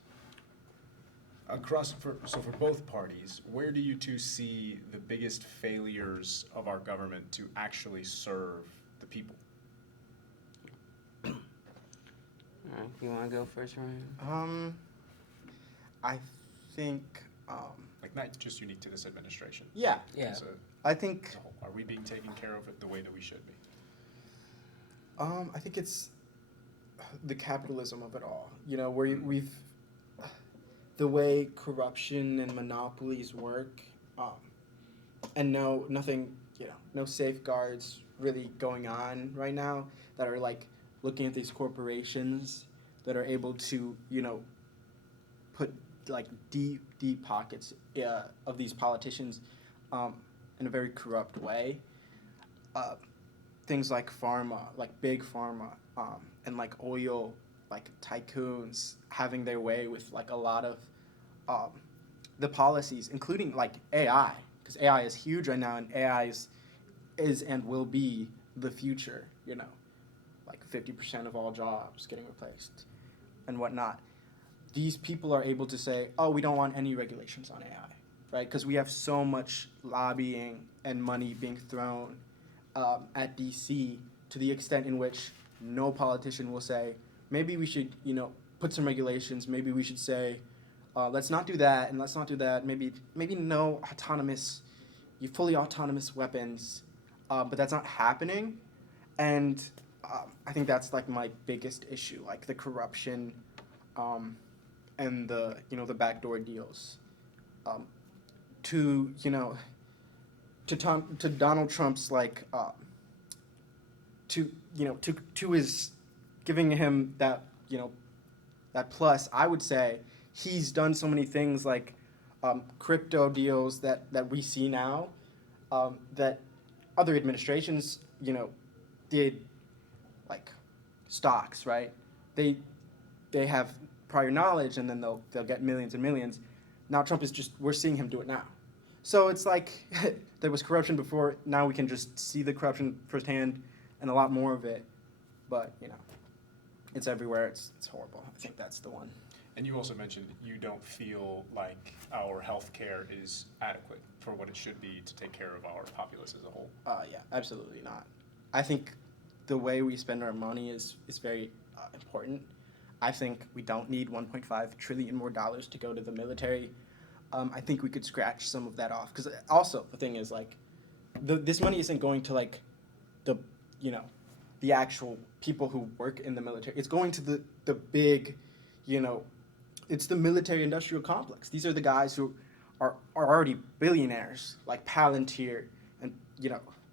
So for both parties, where do you two see the biggest failures of our government to actually serve the people? All right, you want to go first, Ryan? I think Like, not just unique to this administration. yeah. Yeah. I think As a whole, are we being taken care of it the way that we should be? I think it's the capitalism of it all. Where we've the way corruption and monopolies work, and nothing, no safeguards really going on right now that are like looking at these corporations that are able to, put like deep pockets of these politicians in a very corrupt way. Things like pharma, like big pharma, and like oil, like tycoons having their way with like a lot of the policies, including like AI, because AI is huge right now, and AI is and will be the future. Like 50% of all jobs getting replaced and whatnot. These people are able to say, oh, we don't want any regulations on AI, right? Because we have so much lobbying and money being thrown at DC, to the extent in which no politician will say, maybe we should, put some regulations. Maybe we should say, let's not do that, and let's not do that. Maybe no fully autonomous weapons, but that's not happening. And I think that's like my biggest issue, like the corruption, and the backdoor deals. To Donald Trump's like to his giving him that that plus, I would say he's done so many things like crypto deals that we see now, that other administrations did, like stocks, right? They have prior knowledge, and then they'll get millions and millions. Now Trump is just, we're seeing him do it now. So it's like there was corruption before. Now we can just see the corruption firsthand and a lot more of it. But it's everywhere. It's horrible. I think that's the one. And you also mentioned you don't feel like our health care is adequate for what it should be to take care of our populace as a whole. Yeah, absolutely not. I think the way we spend our money is very important. I think we don't need 1.5 trillion more dollars to go to the military. I think we could scratch some of that off, because also the thing is like, this money isn't going to like the actual people who work in the military. It's going to the big, it's the military industrial complex. These are the guys who are already billionaires, like Palantir and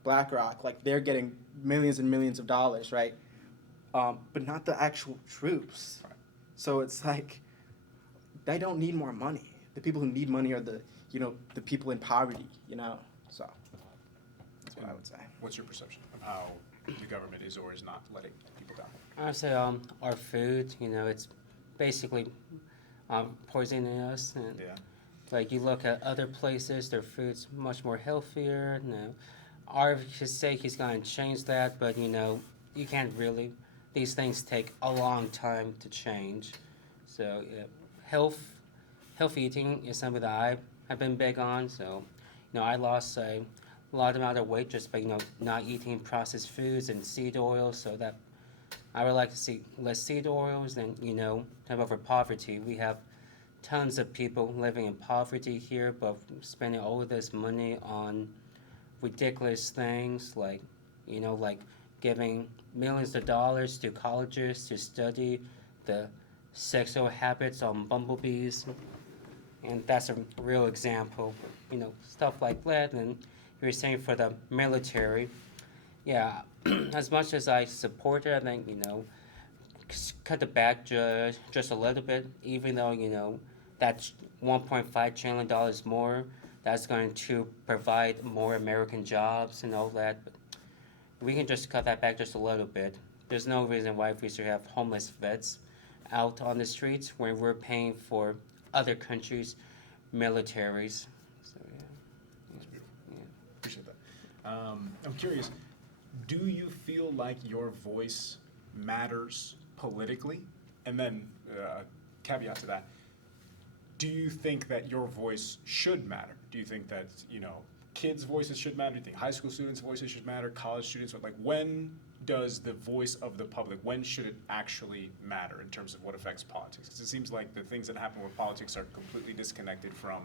BlackRock. Like they're getting millions and millions of dollars, right? But not the actual troops. Right. So it's like they don't need more money. The people who need money are the people in poverty. So that's what I would say. What's your perception of how the government is or is not letting people down? I would say our food, it's basically poisoning us. And Yeah. like you look at other places, their food's much more healthier. Our sake, he's going to change that, but you can't really. These things take a long time to change. So yeah, healthy eating is something that I've been big on. So I lost a lot amount of weight just by not eating processed foods and seed oils. So that I would like to see less seed oils and talk about for poverty. We have tons of people living in poverty here, but spending all of this money on ridiculous things like giving millions of dollars to colleges to study the sexual habits on bumblebees, and that's a real example. Stuff like that. And you were saying for the military, yeah. As much as I support it, I think cut the back just a little bit. Even though that's $1.5 trillion more, that's going to provide more American jobs and all that. But we can just cut that back just a little bit. There's no reason why we should have homeless vets out on the streets when we're paying for other countries' militaries. So yeah. That's beautiful. Yeah. Appreciate that. I'm curious, do you feel like your voice matters politically? And then caveat to that, do you think that your voice should matter? Do you think that kids' voices should matter? Do you think high school students' voices should matter? College students? Like, when does the voice of the public, when should it actually matter in terms of what affects politics? Because it seems like the things that happen with politics are completely disconnected from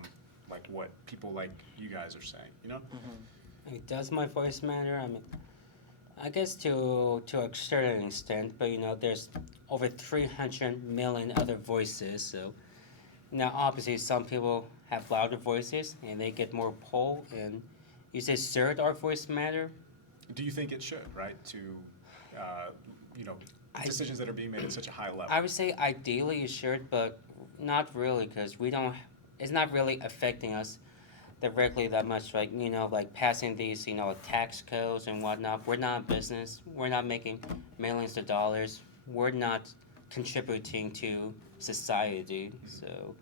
like what people like you guys are saying. Mm-hmm. Does my voice matter? I mean, I guess to a certain extent, but there's over 300 million other voices. So now, obviously, some people have louder voices and they get more pull. And you say, should our voice matter? Do you think it should, right? To, decisions that are being made at such a high level? I would say ideally it should, but not really, because it's not really affecting us directly that much. Like, like passing these, tax codes and whatnot. We're not a business. We're not making millions of dollars. We're not contributing to society. So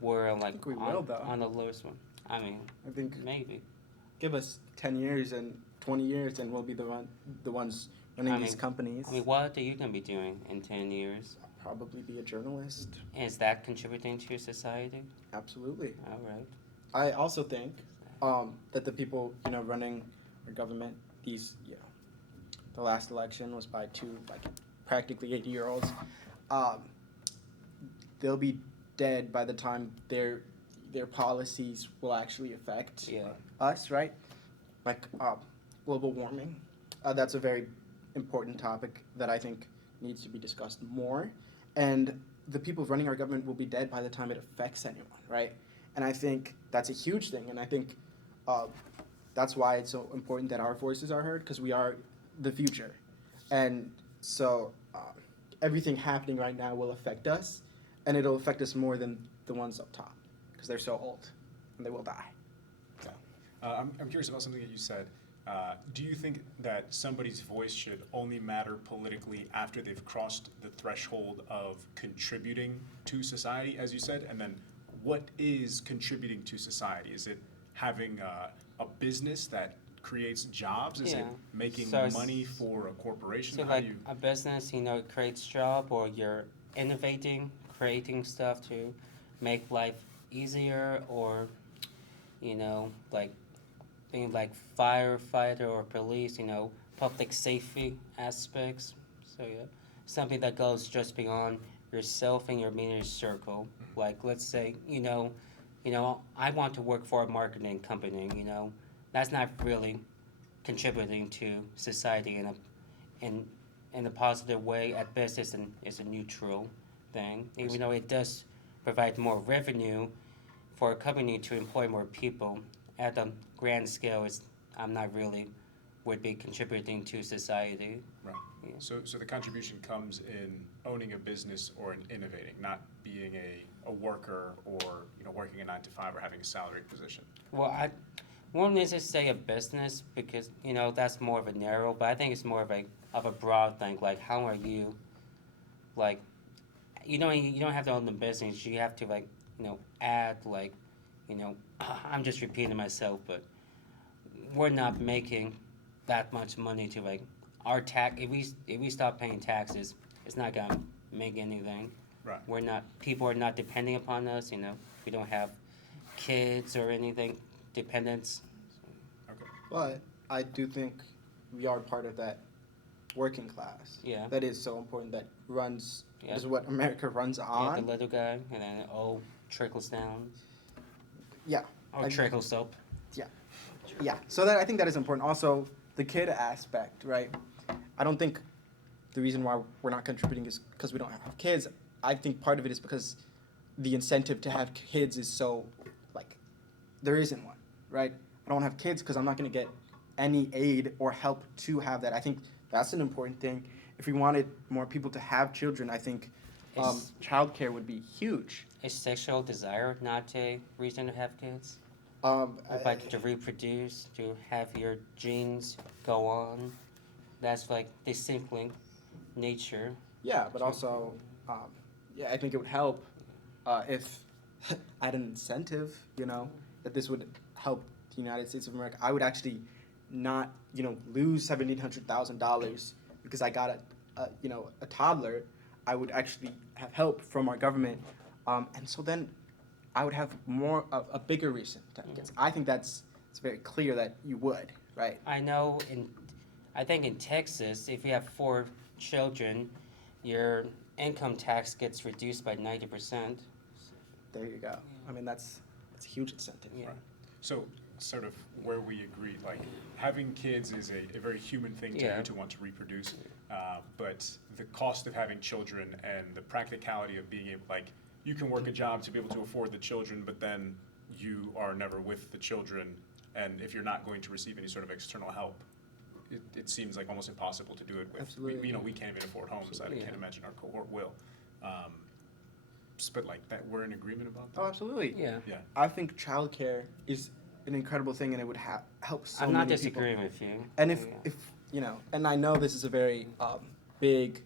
we're like we will, though. On the lowest one. I mean, I think maybe. give us 10 years and 20 years and we'll be the ones running these companies. I mean, what are you going to be doing in 10 years? I'll probably be a journalist. Is that contributing to society? Absolutely. All right. I also think that the people running our government, the last election was by two practically 80-year-olds. They'll be dead by the time their policies will actually affect us, right? Like global warming. That's a very important topic that I think needs to be discussed more. And the people running our government will be dead by the time it affects anyone, right? And I think that's a huge thing. And I think that's why it's so important that our voices are heard, because we are the future. And so everything happening right now will affect us, and it'll affect us more than the ones up top, because they're so old and they will die. Yeah. I'm curious about something that you said. Do you think that somebody's voice should only matter politically after they've crossed the threshold of contributing to society, as you said? And then what is contributing to society? Is it having a business that creates jobs? Is it Yeah. making So it's- money for a corporation? So How like do you? a business, it creates job, or you're innovating, creating stuff to make life easier, or like being like firefighter or police, public safety aspects. So yeah, something that goes just beyond yourself and your immediate circle. Like let's say, I want to work for a marketing company. That's not really contributing to society in a positive way. At best, it's a neutral thing. Even though it does provide more revenue for a company to employ more people, at the grand scale, I'm not really would be contributing to society. Right. Yeah. So the contribution comes in owning a business or in innovating, not being a worker or working a 9 to 5 or having a salaried position. Well, I won't necessarily say a business because that's more of a narrow, but I think it's more of a broad thing. Like, how are you, like, you don't have to own the business. You have to add I'm just repeating myself, but we're not making that much money to our tax. If we stop paying taxes, it's not gonna make anything. Right. People are not depending upon us. We don't have kids or anything dependents. Okay. But I do think we are part of that working class. Yeah. That is so important. That runs Yeah. is what America runs Yeah, on. the little guy, and then trickles down. Yeah. Or trickles up. Yeah. So that I think that is important. Also, the kid aspect, right? I don't think the reason why we're not contributing is because we don't have kids. I think part of it is because the incentive to have kids is so there isn't one, right? I don't have kids because I'm not going to get any aid or help to have that. I think that's an important thing. If we wanted more people to have children, I think childcare would be huge. Is sexual desire not a reason to have kids? To reproduce, to have your genes go on. That's distinctly nature. Yeah, but also, I think it would help if I had an incentive, that this would help the United States of America. I would actually not, lose $1,700,000 because I got a toddler. I would actually have help from our government, and so then I would have a bigger reason to have kids. I think it's very clear that you would, right? I think in Texas, if you have 4 children, your income tax gets reduced by 90%. There you go. I mean, that's a huge incentive. Yeah. Right. So sort of where we agree, having kids is a very human thing to Yeah. do, to want to reproduce, but the cost of having children and the practicality of being able, you can work a job to be able to afford the children, but then you are never with the children, and if you're not going to receive any sort of external help, it seems like almost impossible to do it with. Absolutely. We can't even afford homes. Absolutely. I can't imagine our cohort will. But that, we're in agreement about that. Oh, absolutely. Yeah. Yeah. I think childcare is an incredible thing, and it would help so I'm many not people. disagreeing with you. And Yeah. if and I know this is a very big,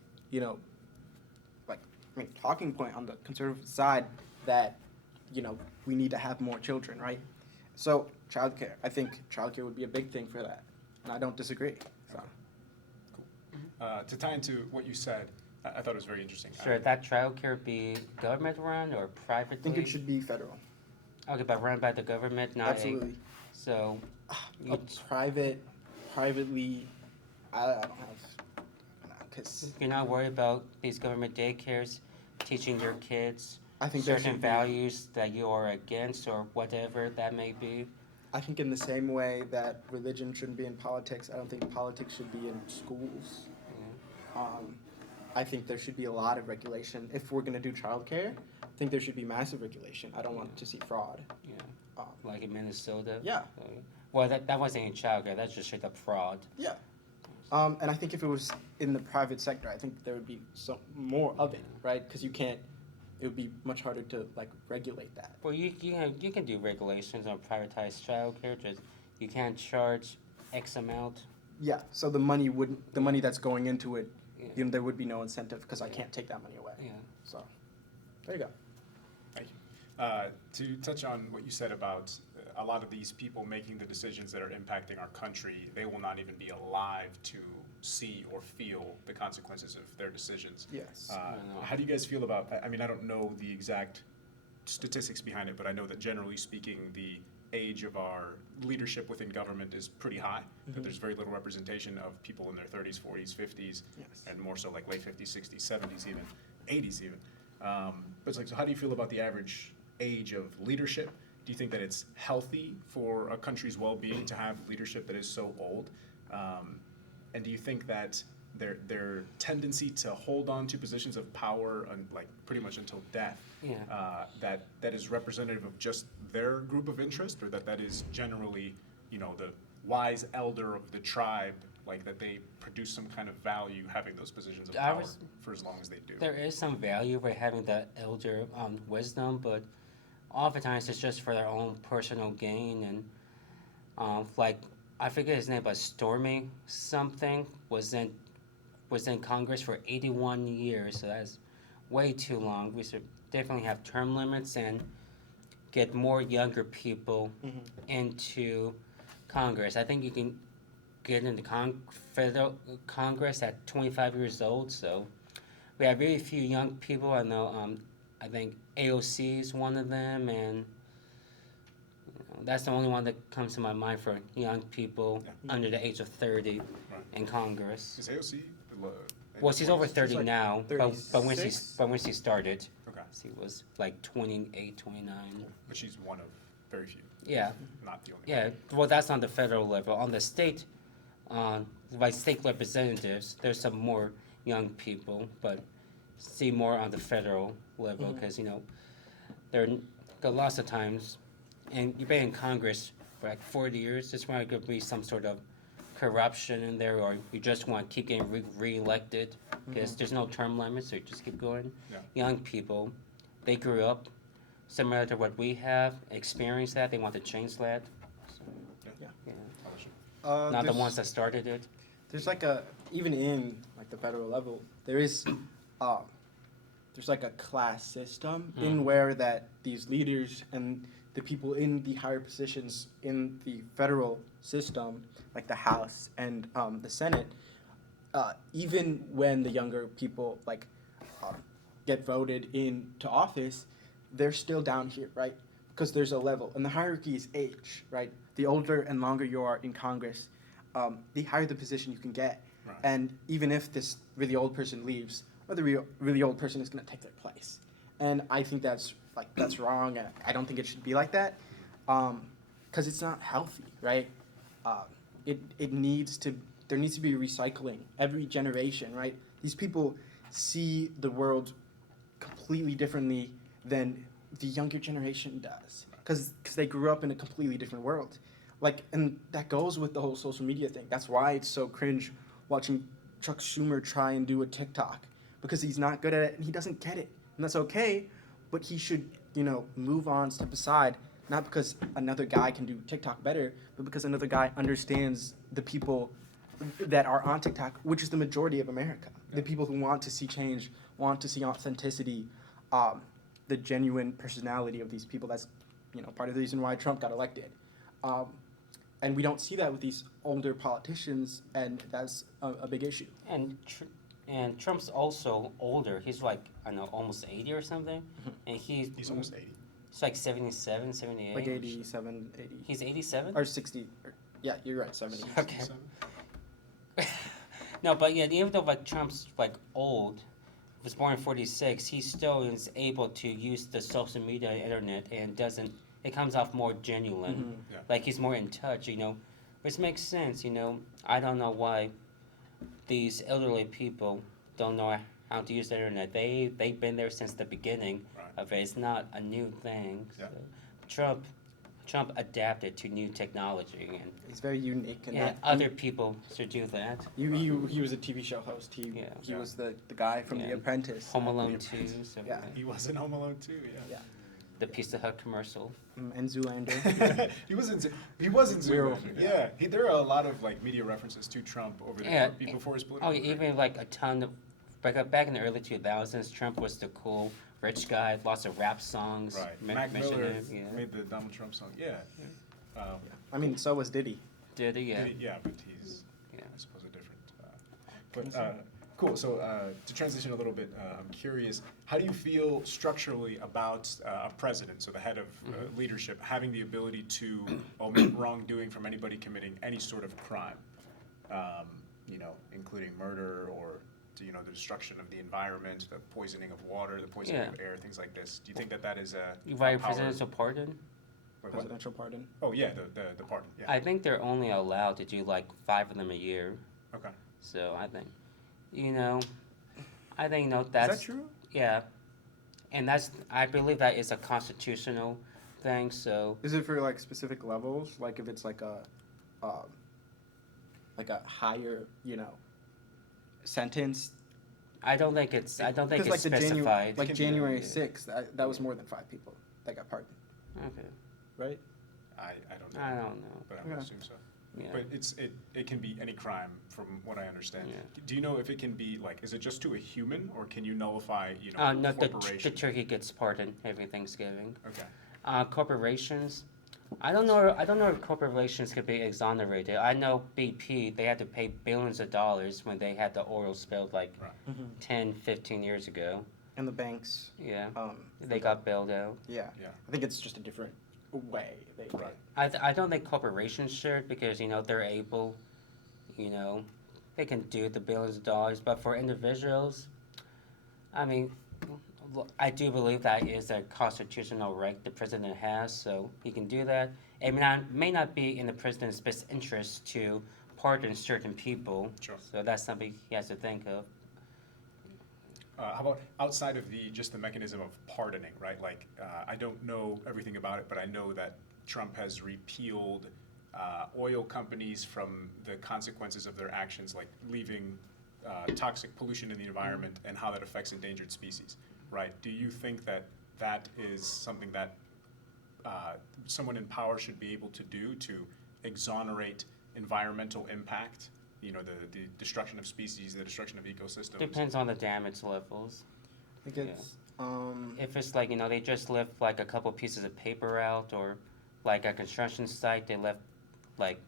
talking point on the conservative side that, we need to have more children, right? So childcare, I think childcare would be a big thing for that, and I don't disagree. So. To tie into what you said, I thought it was very interesting. Should that childcare be government run or privately? I think it should be federal. Okay, but run by the government, not Absolutely. So A privately, I don't have, because you're not worried about these government daycares teaching your kids I think there certain should be. values that you are against or whatever that may be. I think in the same way that religion shouldn't be in politics, I don't think politics should be in schools. I think there should be a lot of regulation. If we're going to do childcare, I think there should be massive regulation. I don't want to see fraud. Yeah. Like in Minnesota. Yeah. Well, that wasn't in childcare. That's just straight up fraud. Yeah. And I think if it was in the private sector, I think there would be more of it, right? Because it would be much harder to regulate that. Well, you can do regulations on privatized childcare. Just you can't charge X amount. Yeah, so the money that's going into it, Yeah. there would be no incentive because I can't take that money away. Yeah. So, there you go. Thank you. To touch on what you said about a lot of these people making the decisions that are impacting our country, they will not even be alive to see or feel the consequences of their decisions. Yes. How do you guys feel about, I mean, I don't know the exact statistics behind it, but I know that generally speaking, the age of our leadership within government is pretty high, that there's very little representation of people in their 30s, 40s, 50s, Yes. and more so like late 50s, 60s, 70s even, 80s even. But it's like, so how do you feel about the average age of leadership? Do you think that it's healthy for a country's well-being to have leadership that is so old? And do you think that their tendency to hold on to positions of power, like pretty much until death, Yeah. that is representative of just their group of interest, or that is generally, the wise elder of the tribe, like that they produce some kind of value having those positions of power for as long as they do? There is some value for having that elder wisdom, but oftentimes it's just for their own personal gain. And like, I forget his name, but Stormy something was in Congress for 81 years, so that's way too long. We should definitely have term limits and get more younger people into Congress. I think you can get into federal Congress at 25 years old, so we have very few young people. I know, I think AOC is one of them, and that's the only one that comes to my mind for young people under the age of 30 in Congress. Is AOC? Well, she's over 30 like now, but when 36? she started, Okay. she was like 28, 29. But she's one of very few, Yeah, not the only yeah. Well, that's on the federal level. On the state, like state representatives, there's some more young people, but see more on the federal level because there are lots of times, and you've been in Congress for like 40 years. There's probably going to be some sort of corruption in there, or you just want to keep getting re-elected because there's no term limits, so you just keep going. Yeah. Young people, they grew up similar to what we have, experienced that, they want to change that. So, Yeah. yeah. How about you? Not the ones that started it. There's like even in like the federal level, there's like a class system in where that these leaders and the people in the higher positions in the federal system, like the House and the Senate, even when the younger people get voted into office, they're still down here, right? Because there's a level, and the hierarchy is age, right? The older and longer you are in Congress, the higher the position you can get. Right. And even if this really old person leaves, another really old person is going to take their place. And I think that's wrong. And I don't think it should be like that, because it's not healthy, right? There needs to be recycling every generation, right? These people see the world completely differently than the younger generation does, because they grew up in a completely different world. And that goes with the whole social media thing. That's why it's so cringe watching Chuck Schumer try and do a TikTok, because he's not good at it and he doesn't get it. And that's okay, but he should, move on, step aside, not because another guy can do TikTok better, but because another guy understands the people that are on TikTok, which is the majority of America. The people who want to see change, want to see authenticity, the genuine personality of these people. That's, part of the reason why Trump got elected. And we don't see that with these older politicians, and that's a big issue. And Trump's also older. He's like, I don't know, almost 80 or something. And He's almost 80. It's like 77, 78. Like 87, 80. He's 87? Or 60. Yeah, you're right, 70. Okay. No, but yeah, even though like Trump's like old, was born in 46, he still is able to use the social media and internet and it comes off more genuine. Yeah. Like he's more in touch, which makes sense, I don't know why these elderly people don't know how to use the internet. They've been there since the beginning of it. It's not a new thing. Yeah. So Trump adapted to new technology, and He's very unique. And other people should do that. He was a TV show host. He was the guy from Yeah. The Apprentice. Home Alone The 2. Apprentice. So Yeah. He was in Home Alone too, yeah. the Pizza Hut commercial. And Zoolander. He was in We're- Zoolander. Yeah, there are a lot of like media references to Trump over the Yeah, before his political. Oh, career. even like a ton of back in the early 2000s, Trump was the cool rich guy. Lots of rap songs. Right. men- Mac mentioned Miller him, yeah. made the Donald Trump song. Yeah. I mean, so was Diddy. Did he? Yeah. Yeah, but he's Yeah. I suppose a different. Cool. So to transition a little bit, I'm curious, how do you feel structurally about a president, so the head of leadership, having the ability to omit wrongdoing from anybody committing any sort of crime, including murder or the destruction of the environment, the poisoning of water, the poisoning Yeah. of air, things like this? Do you think that is a You write power? presidential pardon? Wait, what? Presidential pardon. Oh yeah, the pardon. Yeah. I think they're only allowed to do like 5 of them a year. Okay. So I think, that's. Is that true? Yeah, and I believe that is a constitutional thing. So Is it for like specific levels? Like if it's like a higher, sentence? I don't think it's Because like specified. It can be- January yeah. 6th, that was more than 5 people that got pardoned, Okay, right? I don't know. I don't know. But I would Yeah. assume so. Yeah. But it can be any crime, from what I understand. Yeah. Do you know if it can be like, is it just to a human, or can you nullify, No, the corporation? turkey gets pardoned every Thanksgiving. Okay. Corporations, I don't know if corporations could be exonerated. I know BP, they had to pay billions of dollars when they had the oil spill like Right. 10, 15 years ago. And the banks, Yeah, for they got bailed out. yeah. Yeah. I think it's just a different way. Right. I don't think corporations should because, they're able, they can do the billions of dollars. But for individuals, I mean, I do believe that is a constitutional right the president has, so he can do that. It may not be in the president's best interest to pardon certain people. Sure. So that's something he has to think of. How about outside of just the mechanism of pardoning, right? Like, I don't know everything about it, but I know that Trump has repealed oil companies from the consequences of their actions, like leaving toxic pollution in the environment and how that affects endangered species, right? Do you think that is something that someone in power should be able to do to exonerate environmental impact? The destruction of species, the destruction of ecosystems. Depends on the damage levels. I think it's, If it's like, they just left like a couple pieces of paper out, or like a construction site, they left like,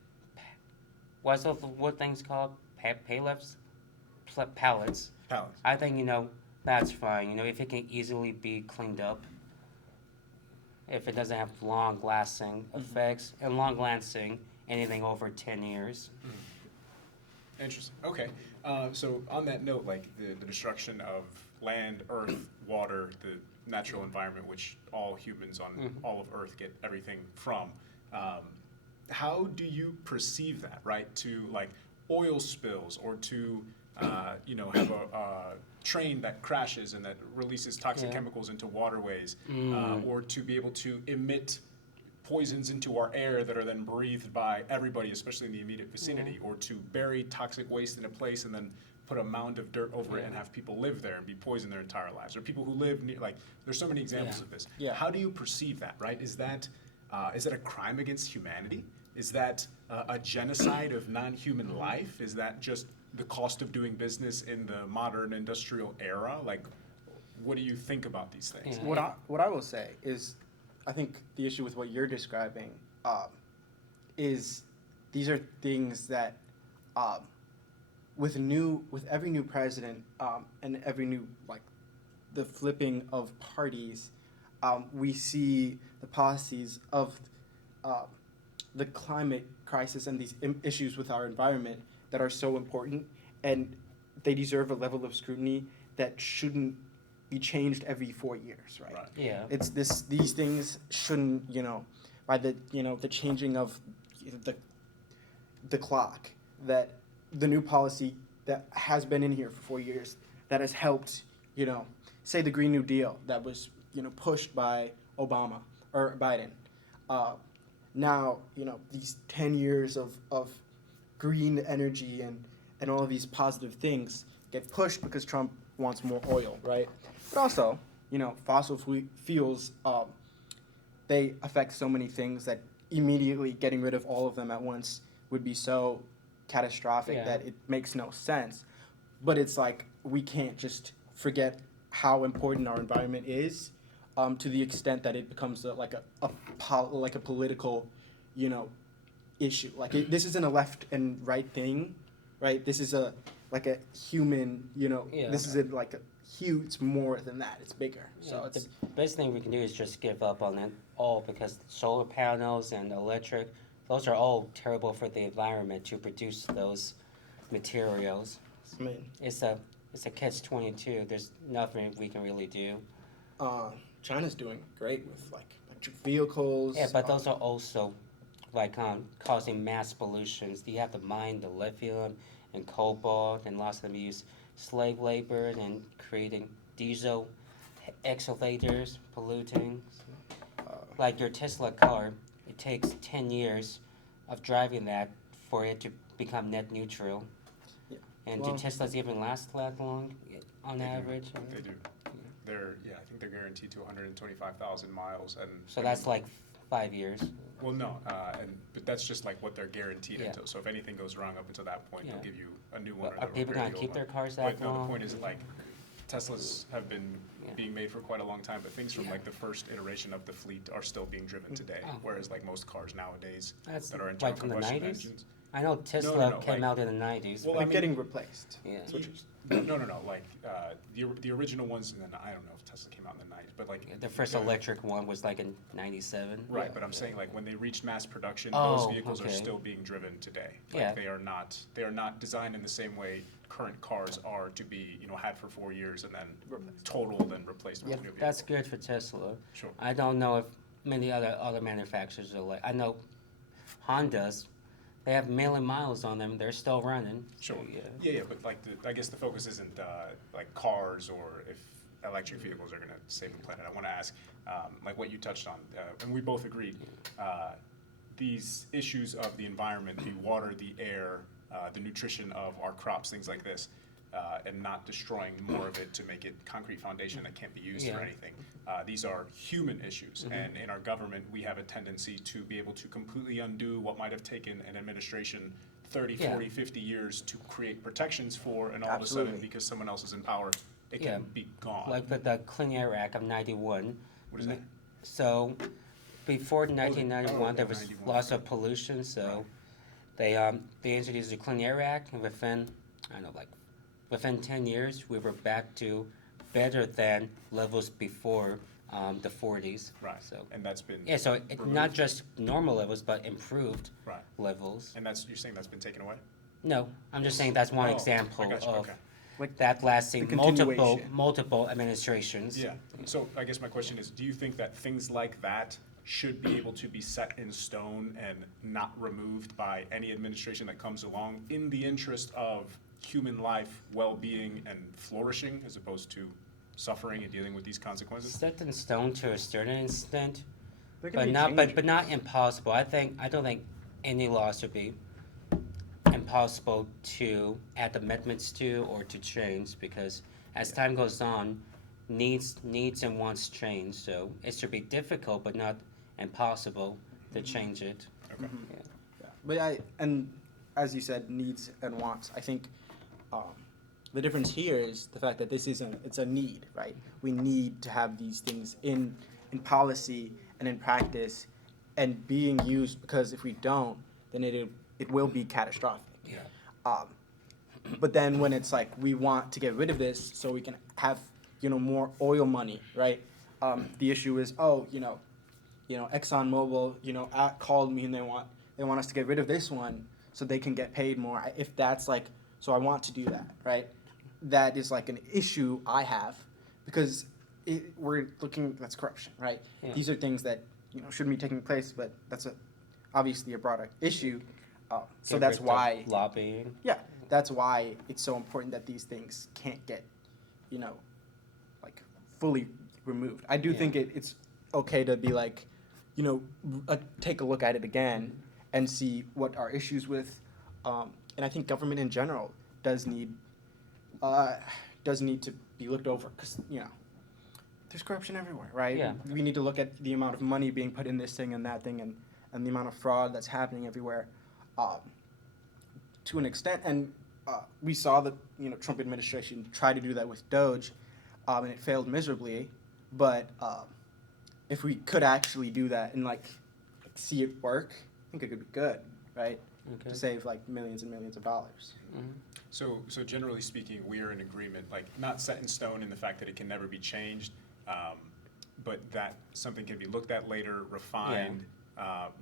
what things called? Pallets? Pallets. Pallets. I think, that's fine, if it can easily be cleaned up. If it doesn't have long-lasting effects, and long-lasting, anything over 10 years. Interesting. Okay. So on that note, like the destruction of land, earth, water, the natural environment, which all humans on all of Earth get everything from, how do you perceive that, right? To like oil spills, or to have a train that crashes and that releases toxic chemicals into waterways, or to be able to emit poisons into our air that are then breathed by everybody, especially in the immediate vicinity, or to bury toxic waste in a place and then put a mound of dirt over it and have people live there and be poisoned their entire lives, or people who live near, like, there's so many examples of this. Yeah. How do you perceive that, right? Is that a crime against humanity? Is that a genocide of non-human life? Is that just the cost of doing business in the modern industrial era? Like, what do you think about these things? Yeah. what I will say is, I think the issue with what you're describing is these are things that with every new president and every new, like, the flipping of parties, we see the policies of the climate crisis and these issues with our environment that are so important, and they deserve a level of scrutiny that shouldn't be changed every 4 years, right? Right. Yeah. It's these things shouldn't, by the changing of the clock, that the new policy that has been in here for 4 years that has helped, say the Green New Deal that was, pushed by Obama or Biden. Now, these 10 years of green energy and all of these positive things get pushed because Trump wants more oil, right? But also, fossil fuels they affect so many things that immediately getting rid of all of them at once would be so catastrophic Yeah. that it makes no sense. But it's like we can't just forget how important our environment is, to the extent that it becomes like a political, you know, issue. Like this isn't a left and right thing, right? This is a human, you know. Yeah. This is like a huge. It's more than that. It's bigger. So Yeah, it's the best thing we can do is just give up on it all, because solar panels and electric, those are all terrible for the environment to produce those materials. I mean, It's a catch-22. There's nothing we can really do. China's doing great with like electric vehicles. Yeah, but those are also like causing mass pollutions. You have to mine the lithium and cobalt, and lots of them use slave labor and creating diesel excavators, polluting. Like your Tesla car, it takes 10 years of driving that for it to become net neutral. Yeah. And Well- do Teslas even last that long on They do. average? They do. I think they're guaranteed to 125,000 miles, and So that's like 5 years. well, no, but that's just like what they're guaranteed Yeah. until. So if anything goes wrong up until that point, Yeah. they'll give you a new one. But or are they'll people repair gonna the keep old their one. cars that But no, the long? point is like Teslas have been Yeah. being made for quite a long time, but things from Yeah. like the first iteration of the fleet are still being driven today. Oh. Whereas like most cars nowadays That's that are internal like from the combustion 90s? engines. I know Tesla no, came like- out in the 90s. Well, they're I mean- getting replaced. Yeah. That's what you're- No. Like the original ones, and then I don't know if Tesla came out in the 90s, but like The first electric one was like in 97. Right, Yeah. but I'm saying like when they reached mass production, Oh, those vehicles are okay. still being driven today. Like Yeah. they are not designed in the same way current cars are to be, had for 4 years and then totaled and replaced with Yeah, a new vehicle. That's good for Tesla. Sure. I don't know if many other manufacturers are like. I know Hondas, they have million miles on them. They're still running. Sure. So, Yeah, but like I guess the focus isn't like cars or if electric vehicles are going to save the planet. I want to ask, like what you touched on, and we both agreed, these issues of the environment, the water, the air, the nutrition of our crops, things like this, and not destroying more of it to make it concrete foundation that can't be used for Yeah. anything. These are human issues, and in our government, we have a tendency to be able to completely undo what might have taken an administration 30, Yeah. 40, 50 years to create protections for, and all of a sudden, Absolutely. because someone else is in power, it Yeah. can be gone. Like with the Clean Air Act of 91. What is that? So before 1991, there was 91. lots of pollution. So they introduced the Clean Air Act, and within 10 years, we were back to better than levels before the 40s. Right, So and that's been yeah, so it, not removed? just normal levels, but improved Right, levels. and you're saying that's been taken away? No, I'm just saying that's one Oh, example I got you, of okay. Like that lasting the multiple continuation. administrations. Yeah, so I guess my question is, do you think that things like that should be able to be set in stone and not removed by any administration that comes along in the interest of human life, well-being, and flourishing, as opposed to suffering and dealing with these consequences? Set in stone to a certain extent, there can but be not changes. but not impossible. I don't think any law should be impossible to add amendments to or to change, because as time goes on, needs and wants change. So it should be difficult but not impossible to change it. Okay. Yeah. Yeah. But and as you said, needs and wants. I think the difference here is the fact that it's a need, right? We need to have these things in policy and in practice and being used, because if we don't, then it will be catastrophic. Yeah. But then when it's like we want to get rid of this so we can have more oil money, right? The issue is ExxonMobil called me and they want us to get rid of this one so they can get paid more. If that's like, so I want to do that, right? That is like an issue I have, because that's corruption, right? Yeah. These are things that shouldn't be taking place, but that's obviously a broader issue. So Get that's rid of why lobbying. yeah, that's why it's so important that these things can't get, like fully removed. I do Yeah. think it's okay to be like, take a look at it again and see what our issues with, and I think government in general does need to be looked over, because there's corruption everywhere, right? Yeah. We need to look at the amount of money being put in this thing and that thing, and the amount of fraud that's happening everywhere, um, to an extent. And we saw the Trump administration try to do that with Doge, and it failed miserably. But if we could actually do that and like see it work, I think it could be good, right? Okay. To save like millions and millions of dollars. Mhm. So generally speaking, we are in agreement, like not set in stone in the fact that it can never be changed, but that something can be looked at later, refined,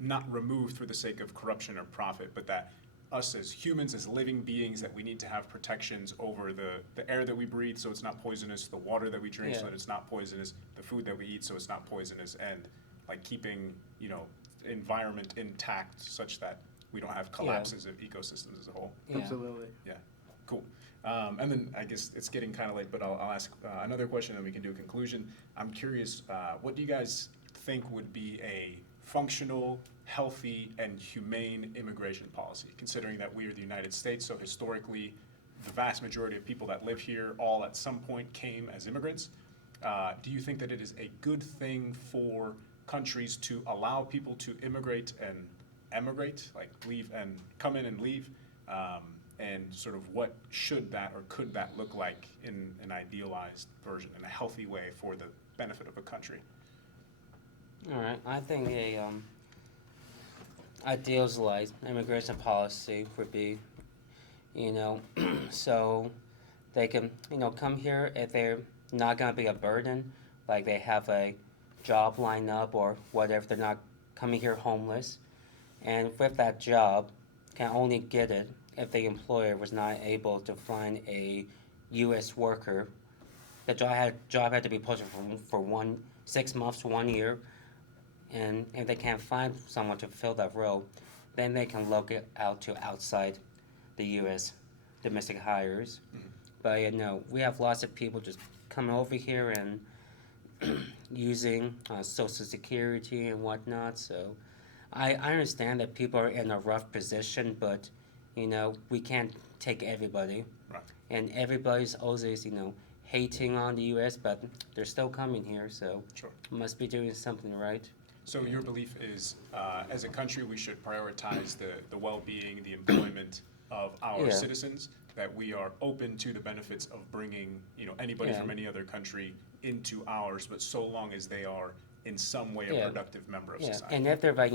not removed for the sake of corruption or profit, but that us as humans, as living beings, that we need to have protections over the air that we breathe so it's not poisonous, the water that we drink so Yeah. that it's not poisonous, the food that we eat so it's not poisonous, and like keeping, environment intact such that we don't have collapses of ecosystems as a whole. Yeah. Absolutely. Yeah, cool. And then I guess it's getting kind of late, but I'll ask another question and we can do a conclusion. I'm curious, what do you guys think would be a functional, healthy, and humane immigration policy, considering that we are the United States, so historically, the vast majority of people that live here all at some point came as immigrants. Do you think that it is a good thing for countries to allow people to immigrate and emigrate, like leave and come in and leave? And sort of what should that or could that look like in an idealized version, in a healthy way for the benefit of a country? All right. I think a idealized immigration policy would be, so they can, come here if they're not going to be a burden, like they have a job lined up or whatever. They're not coming here homeless, and with that job, can only get it if the employer was not able to find a U.S. worker. The job had to be posted for 6 months to 1 year, and if they can't find someone to fill that role, then they can look it out to outside the U.S. domestic hires. Mhm. But we have lots of people just coming over here and using Social Security and whatnot. So I understand that people are in a rough position, but we can't take everybody. Right. And everybody's always hating on the U.S., but they're still coming here, so Sure. must be doing something right. So your belief is, as a country, we should prioritize the well-being, the employment of our Yeah. citizens, that we are open to the benefits of bringing, anybody Yeah. from any other country into ours, but so long as they are in some way a Yeah. productive member of Yeah, society. and if they're like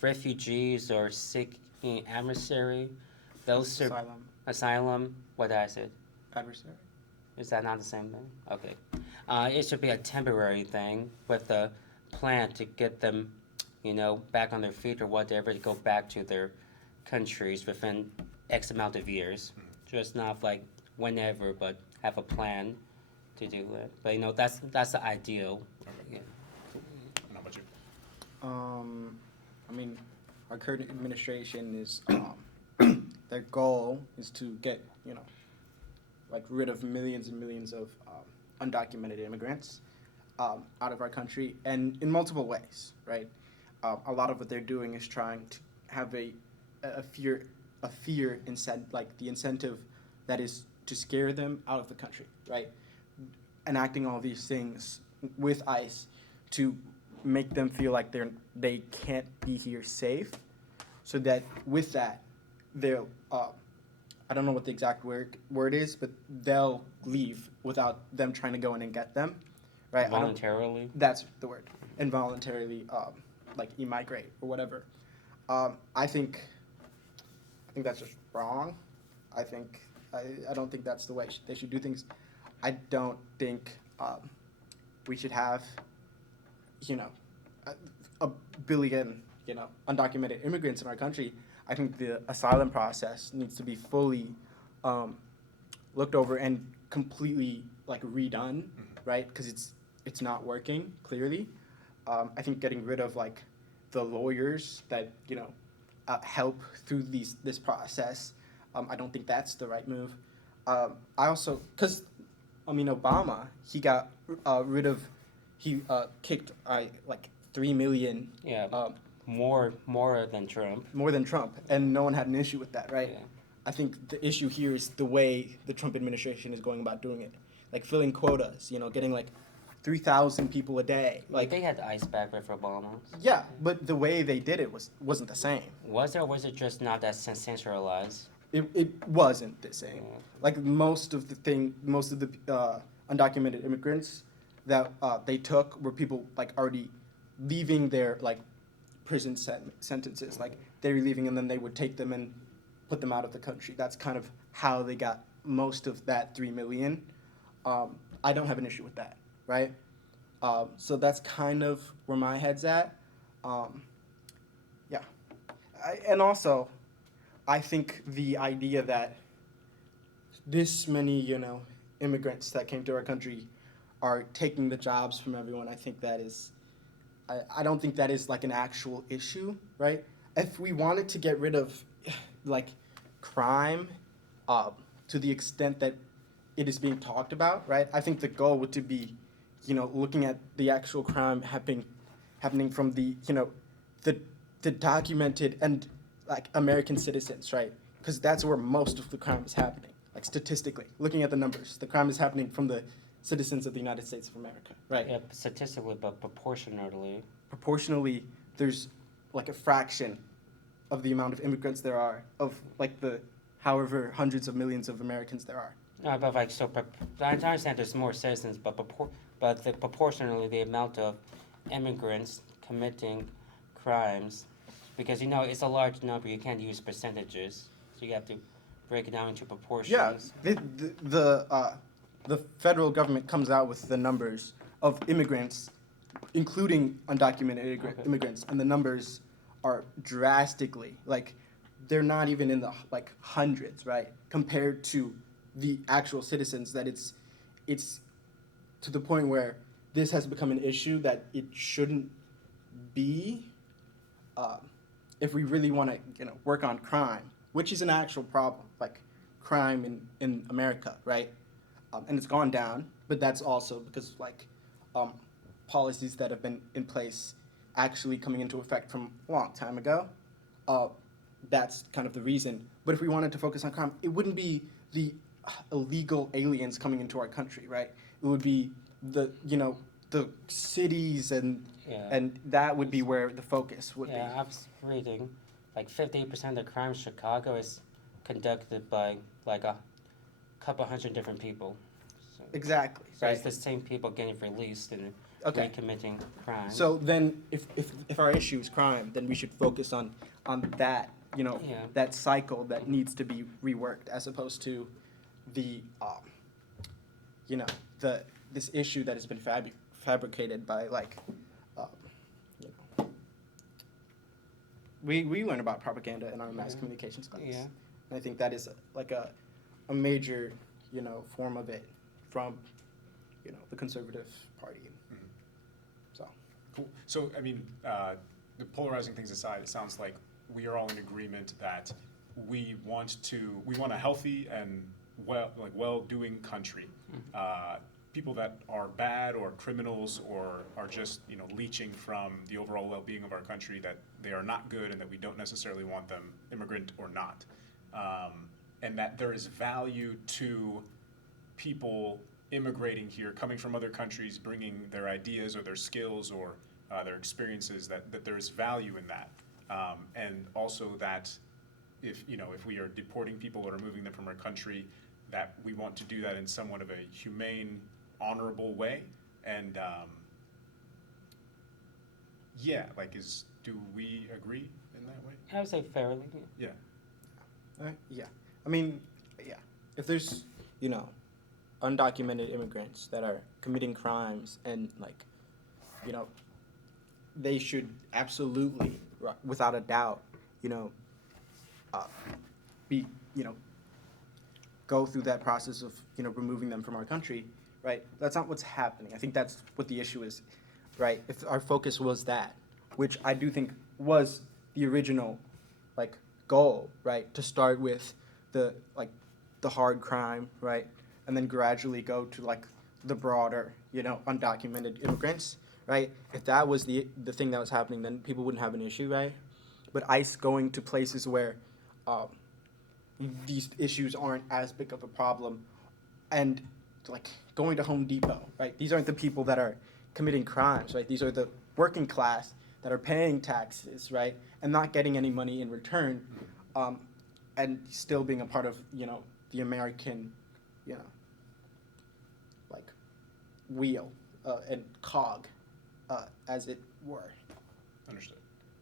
refugees or seeking adversary, those are asylum. What did I say? Adversary. Is that not the same thing? Okay. It should be a temporary thing with the plan to get them, back on their feet or whatever, to go back to their countries within X amount of years. Just not like whenever, but have a plan to do it. But that's the ideal. Okay. Yeah. And how about you? I mean, our current administration is their goal is to get rid of millions and millions of undocumented immigrants out of our country, and in multiple ways, right? A lot of what they're doing is trying to have a fear the incentive that is to scare them out of the country, right? Enacting all these things with ICE to make them feel like they can't be here safe, so that with that they'll I don't know what the exact word is, but they'll leave without them trying to go in and get them, right? Voluntarily. That's the word. Involuntarily, emigrate or whatever. I think that's just wrong. I don't think that's the way they should do things. I don't think we should have, a billion, undocumented immigrants in our country. I think the asylum process needs to be fully looked over and completely redone, right? Because it's not working clearly. I think getting rid of the lawyers that help through this process. I don't think that's the right move. I also because Obama, he got rid of kicked 3 million. Yeah. More than Trump. More than Trump, and no one had an issue with that, right? Yeah. I think the issue here is the way the Trump administration is going about doing it. like filling quotas, getting like 3,000 people a day. Like Like, they had the ice back for Obama. yeah, but the way they did it wasn't the same. Was it, or was it just not that centralized? It wasn't the same. Yeah. Like most of the undocumented immigrants that they took were people like already leaving their like prison sentences. Like they were leaving, and then they would take them and put them out of the country. That's kind of how they got most of that 3 million. I don't have an issue with that, right? So that's kind of where my head's at. Yeah, and also, I think the idea that this many, immigrants that came to our country are taking the jobs from everyone, I think that is, I don't think that is like an actual issue, right? If we wanted to get rid of like crime to the extent that it is being talked about, right? I think the goal would to be, looking at the actual crime happening from the, the documented and like American citizens, right? Because that's where most of the crime is happening. Like statistically, looking at the numbers, the crime is happening from the citizens of the United States of America, right? Yeah, statistically, but proportionally. Proportionally, there's like a fraction of the amount of immigrants there are of like the however hundreds of millions of Americans there are. No, but like so, I understand there's more citizens, but proportionally the amount of immigrants committing crimes, because it's a large number. You can't use percentages, so you have to break it down into proportions. Yeah, the federal government comes out with the numbers of immigrants, including undocumented immigrants, and the numbers are drastically like they're not even in the like hundreds, right? Compared to the actual citizens, that it's to the point where this has become an issue that it shouldn't be. If we really want to, work on crime, which is an actual problem, like crime in America, right? And it's gone down, but that's also because like policies that have been in place actually coming into effect from a long time ago. That's kind of the reason. But if we wanted to focus on crime, it wouldn't be the illegal aliens coming into our country, right? It would be the cities and that would be where the focus would be. Yeah, I was reading, like 58% of the crime in Chicago is conducted by like a couple hundred different people. So, Exactly. so Right. it's the same people getting released and Okay. recommitting crimes. So then, if our issue is crime, then we should focus on that, Yeah. that cycle that needs to be reworked, as opposed to the, this issue that has been fabricated by like, we learn about propaganda in our mass communications class. Yeah. And I think that is like a major, form of it from, the conservative party. So. Cool. So, I mean, the polarizing things aside, it sounds like we are all in agreement that we want a healthy and well-doing country. People that are bad or criminals or are just, leeching from the overall well-being of our country, that they are not good and that we don't necessarily want them, immigrant or not. And that there is value to people immigrating here, coming from other countries, bringing their ideas or their skills or their experiences, that there is value in that. And also that if we are deporting people or removing them from our country, that we want to do that in somewhat of a humane, honorable way. And do we agree in that way? I would say fairly. Yeah. Yeah. I mean, yeah. If there's, undocumented immigrants that are committing crimes and, they should absolutely, without a doubt, be, go through that process of, removing them from our country, right? That's not what's happening. I think that's what the issue is, right? If our focus was that, which I do think was the original, goal, right? To start with the hard crime, right? And then gradually go to, the broader, undocumented immigrants, right? If that was the thing that was happening, then people wouldn't have an issue, right? But ICE going to places where these issues aren't as big of a problem, and like going to Home Depot, right? These aren't the people that are committing crimes, right? These are the working class that are paying taxes, right, and not getting any money in return, and still being a part of, the American, like wheel and cog, as it were. Understood.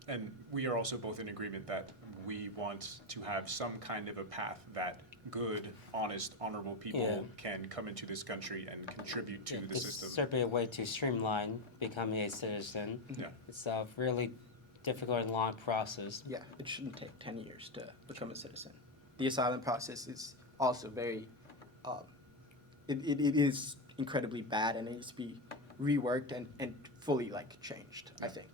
And we are also both in agreement that we want to have some kind of a path that good, honest, honorable people can come into this country and contribute to the system. It's certainly a way to streamline becoming a citizen. Yeah. It's a really difficult and long process. Yeah, it shouldn't take 10 years to become a citizen. The asylum process is also very, it is incredibly bad, and it needs to be reworked and fully changed, I think.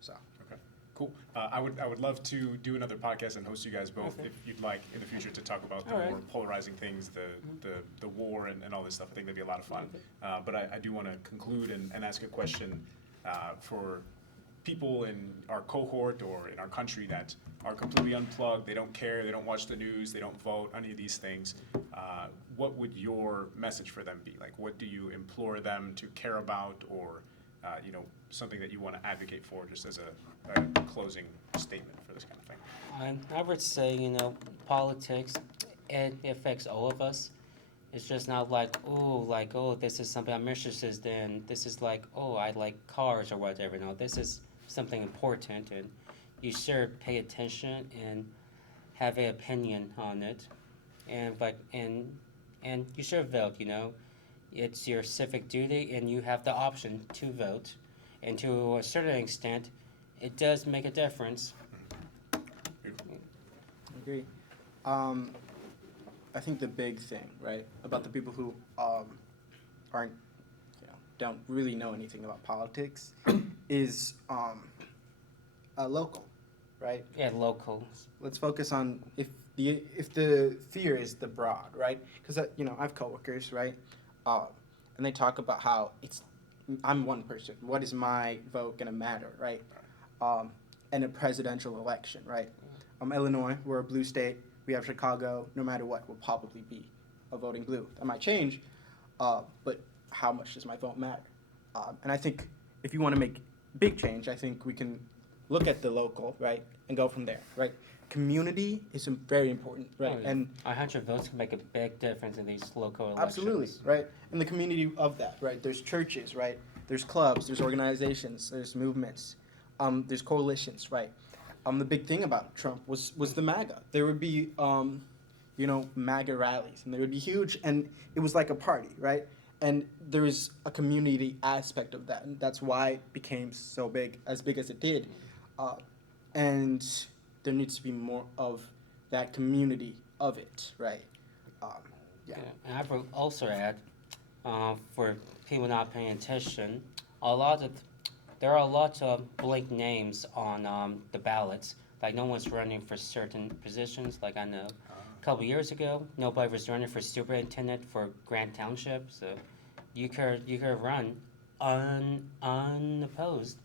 So. Okay, cool. I would love to do another podcast and host you guys both if you'd like in the future to talk about the more polarizing things, the war and all this stuff. I think that'd be a lot of fun. But I do want to conclude and ask a question for people in our cohort or in our country that are completely unplugged. They don't care. They don't watch the news. They don't vote. Any of these things. What would your message for them be? Like, what do you implore them to care about, or something that you want to advocate for, just as a closing statement for this kind of thing? I would say, politics, it affects all of us. It's just not oh, this is something I'm interested in. This is I like cars or whatever. No, this is something important, and you should pay attention and have an opinion on it, and you should vote. It's your civic duty, and you have the option to vote, and to a certain extent, it does make a difference. I agree. I think the big thing, right, about the people who aren't, don't really know anything about politics, is local, right? Yeah, local. Let's focus on if the fear is the broad, right? Because I have coworkers, right, and they talk about how I'm one person. What is my vote gonna matter, right? In a presidential election, right? Illinois, we're a blue state. We have Chicago. No matter what, will probably be a voting blue. That might change, but how much does my vote matter? And I think if you want to make big change, I think we can look at the local, right, and go from there, right? Community is very important, right? And 100 votes can make a big difference in these local elections. absolutely, right? And the community of that, right? There's churches, right? There's clubs, there's organizations, there's movements, there's coalitions, right? The big thing about Trump was the MAGA. There would be, MAGA rallies, and they would be huge, and it was like a party, right? And there is a community aspect of that, and that's why it became so big as it did. And there needs to be more of that community of it, right? Yeah. And I would also add, for people not paying attention, there are a lot of blank names on the ballots. Like, no one's running for certain positions. Like, I know a couple years ago, nobody was running for superintendent for Grant Township. So you could run unopposed.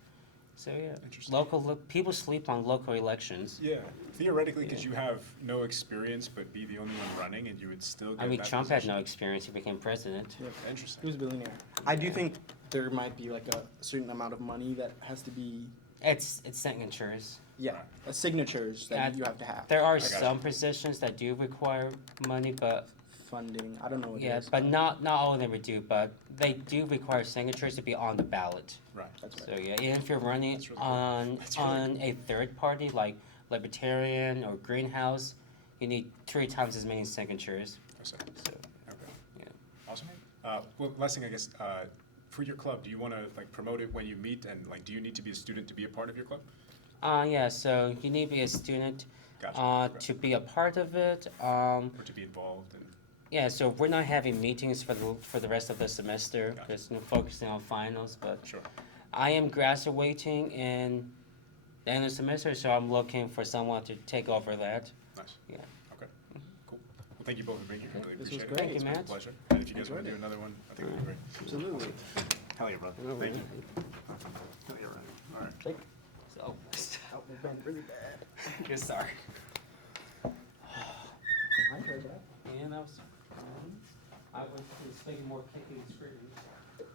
So yeah, Interesting. people sleep on local elections. Yeah, theoretically, because you have no experience, but be the only one running, and you would still get that Trump position. had no experience. He became president. Yep. Interesting. He was a billionaire. I do think there might be a certain amount of money that has to be, It's signatures. signatures that you have to have. There are got some you. positions that do require money, but Funding, I don't know what it is. but not all of them do. But they do require signatures to be on the ballot. Right. That's So right. yeah, even if you're running That's really cool. That's really on a third party like Libertarian or Greenhouse, you need 3 times as many signatures. I see. So Okay. yeah. Awesome. Well, last thing, I guess, for your club, do you want to promote it when you meet, and do you need to be a student to be a part of your club? Yeah. So you need to be a student Gotcha. Okay. to be a part of it. Or to be involved in. Yeah, so we're not having meetings for the rest of the semester Gotcha. because focusing on finals. But Sure. I am graduating in the end of the semester, so I'm looking for someone to take over that. Nice. Yeah. Okay. Cool. Well, thank you both for being here. Really This was appreciate it. great. Thank you, It's been a Matt. pleasure. And if you guys want to Enjoyed do another one, I think it would be great. Absolutely. Hell yeah, brother. Thank you. Hell yeah, brother. All right. So, Oh, we've been really bad. you're sorry. I heard that. And that was. I was just making more kicking screens.